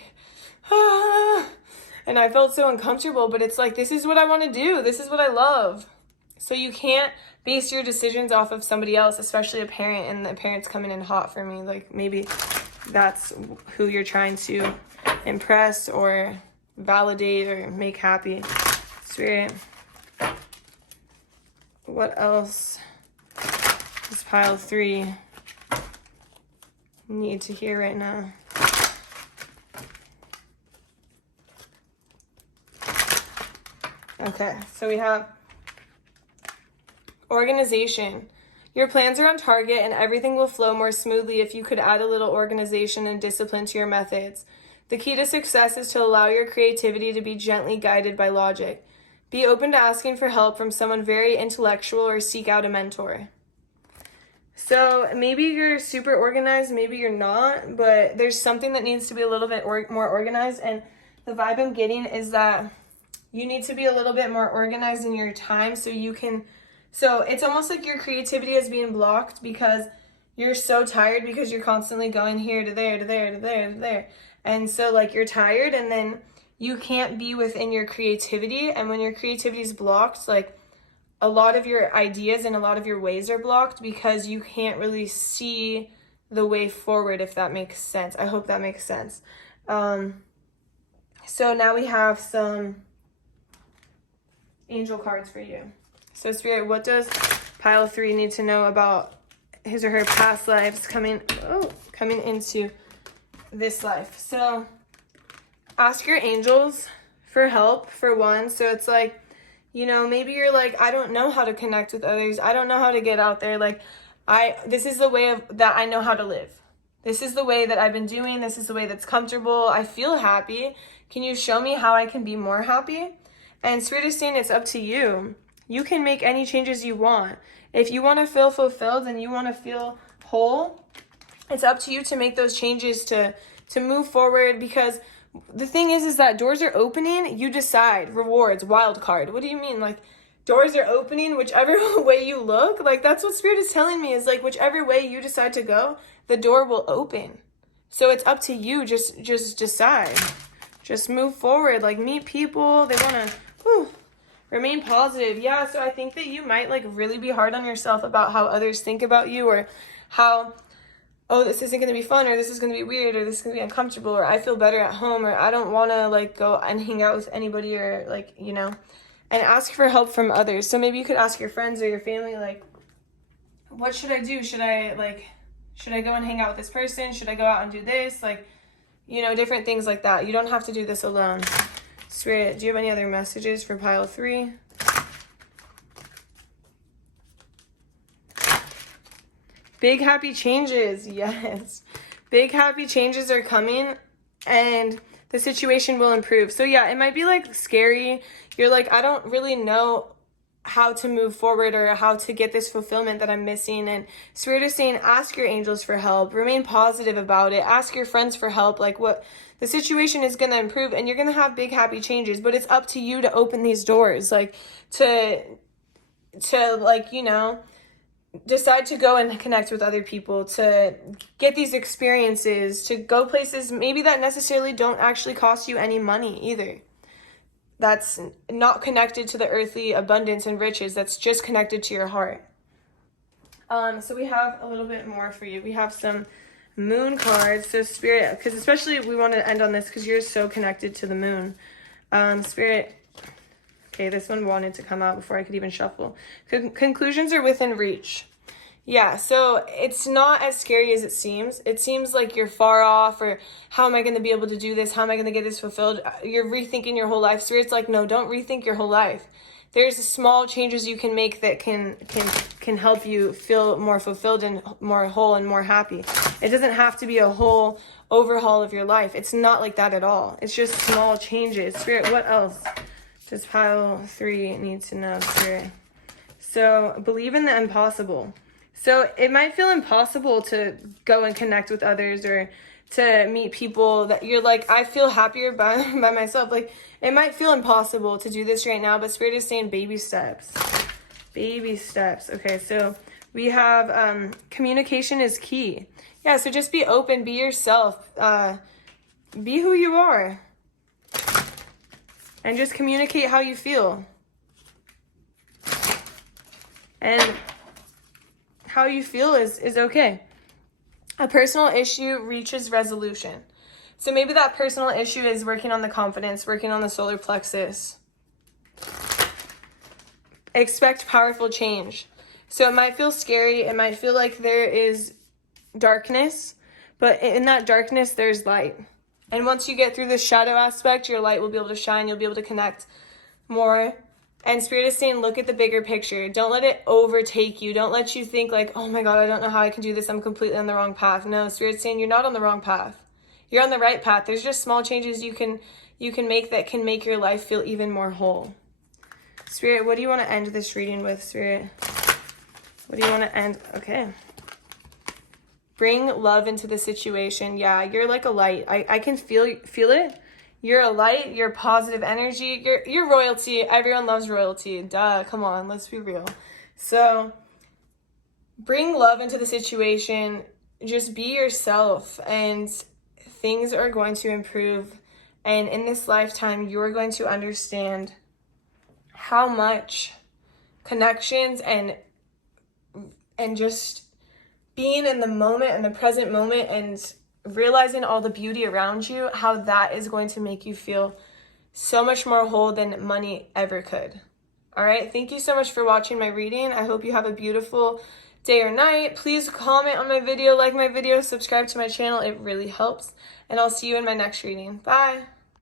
ah. And I felt so uncomfortable, but it's like, this is what I want to do. This is what I love. So you can't base your decisions off of somebody else, especially a parent, and the parent's coming in hot for me. Like, maybe that's who you're trying to impress or validate or make happy. Spirit, what else does pile 3 need to hear right now? Okay, so we have organization. Your plans are on target and everything will flow more smoothly if you could add a little organization and discipline to your methods. The key to success is to allow your creativity to be gently guided by logic. Be open to asking for help from someone very intellectual or seek out a mentor. So maybe you're super organized, maybe you're not, but there's something that needs to be a little bit more organized. And the vibe I'm getting is that you need to be a little bit more organized in your time so you can, so it's almost like your creativity is being blocked because you're so tired because you're constantly going here to there, to there, to there, to there. And so like you're tired and then you can't be within your creativity. And when your creativity is blocked, like a lot of your ideas and a lot of your ways are blocked because you can't really see the way forward, if that makes sense. I hope that makes sense. So now we have some angel cards for you. So Spirit, what does pile 3 need to know about his or her past lives coming into this life? So ask your angels for help, for one. So it's like, you know, maybe you're like, I don't know how to connect with others. I don't know how to get out there. Like, this is the way that I know how to live. This is the way that I've been doing. This is the way that's comfortable. I feel happy. Can you show me how I can be more happy? And Spirit is saying it's up to you. You can make any changes you want. If you want to feel fulfilled and you want to feel whole, it's up to you to make those changes to move forward, because the thing is that doors are opening. You decide. Rewards, wild card. What do you mean? Like, doors are opening whichever way you look. Like, that's what Spirit is telling me, is like whichever way you decide to go, the door will open. So it's up to you. Just decide. Just move forward. Like, meet people. They want to remain positive. Yeah, so I think that you might like really be hard on yourself about how others think about you, or how, oh, this isn't going to be fun, or this is going to be weird, or this is going to be uncomfortable, or I feel better at home, or I don't want to like go and hang out with anybody, or like, you know, and ask for help from others. So maybe you could ask your friends or your family, like, what should I do? Should I go and hang out with this person? Should I go out and do this? Like, you know, different things like that. You don't have to do this alone. Spirit, do you have any other messages for pile 3? Big happy changes. Yes. Big happy changes are coming and the situation will improve. So yeah, it might be like scary. You're like, I don't really know how to move forward or how to get this fulfillment that I'm missing. And Spirit is saying, ask your angels for help. Remain positive about it. Ask your friends for help. Like, what the situation is going to improve and you're going to have big happy changes, but it's up to you to open these doors, like to like, you know, decide to go and connect with other people, to get these experiences, to go places maybe that necessarily don't actually cost you any money either. That's not connected to the earthly abundance and riches. That's just connected to your heart. So we have a little bit more for you. We have some moon cards. So Spirit, because especially we want to end on this because you're so connected to the moon. Spirit, okay, this one wanted to come out before I could even shuffle. Conclusions are within reach. Yeah, so it's not as scary as it seems. It seems like you're far off, or how am I going to be able to do this? How am I going to get this fulfilled? You're rethinking your whole life. Spirit's like, no, don't rethink your whole life. There's small changes you can make that can help you feel more fulfilled and more whole and more happy. It doesn't have to be a whole overhaul of your life. It's not like that at all. It's just small changes. Spirit, what else does pile 3 need to know, Spirit? So believe in the impossible. So it might feel impossible to go and connect with others or to meet people that you're like, I feel happier by myself. Like, it might feel impossible to do this right now, but Spirit is saying baby steps. Baby steps. Okay, so we have communication is key. Yeah, so just be open, be yourself, be who you are, and just communicate how you feel. And how you feel is okay. A personal issue reaches resolution. So maybe that personal issue is working on the confidence, working on the solar plexus. Expect powerful change. So it might feel scary. It might feel like there is darkness, but in that darkness, there's light. And once you get through the shadow aspect, your light will be able to shine. You'll be able to connect more. And Spirit is saying, look at the bigger picture. Don't let it overtake you. Don't let you think like, oh my God, I don't know how I can do this. I'm completely on the wrong path. No, Spirit's saying you're not on the wrong path. You're on the right path. There's just small changes you can make that can make your life feel even more whole. Spirit, what do you want to end this reading with, Spirit? What do you want to end? Okay. Bring love into the situation. Yeah, you're like a light. I can feel it. You're a light. You're positive energy. You're royalty. Everyone loves royalty. Duh. Come on. Let's be real. So bring love into the situation. Just be yourself, and things are going to improve. And in this lifetime, you're going to understand how much connections and just being in the moment, in the present moment, and realizing all the beauty around you, how that is going to make you feel so much more whole than money ever could. All right. Thank you so much for watching my reading. I hope you have a beautiful day or night. Please comment on my video, like my video, subscribe to my channel. It really helps. And I'll see you in my next reading. Bye.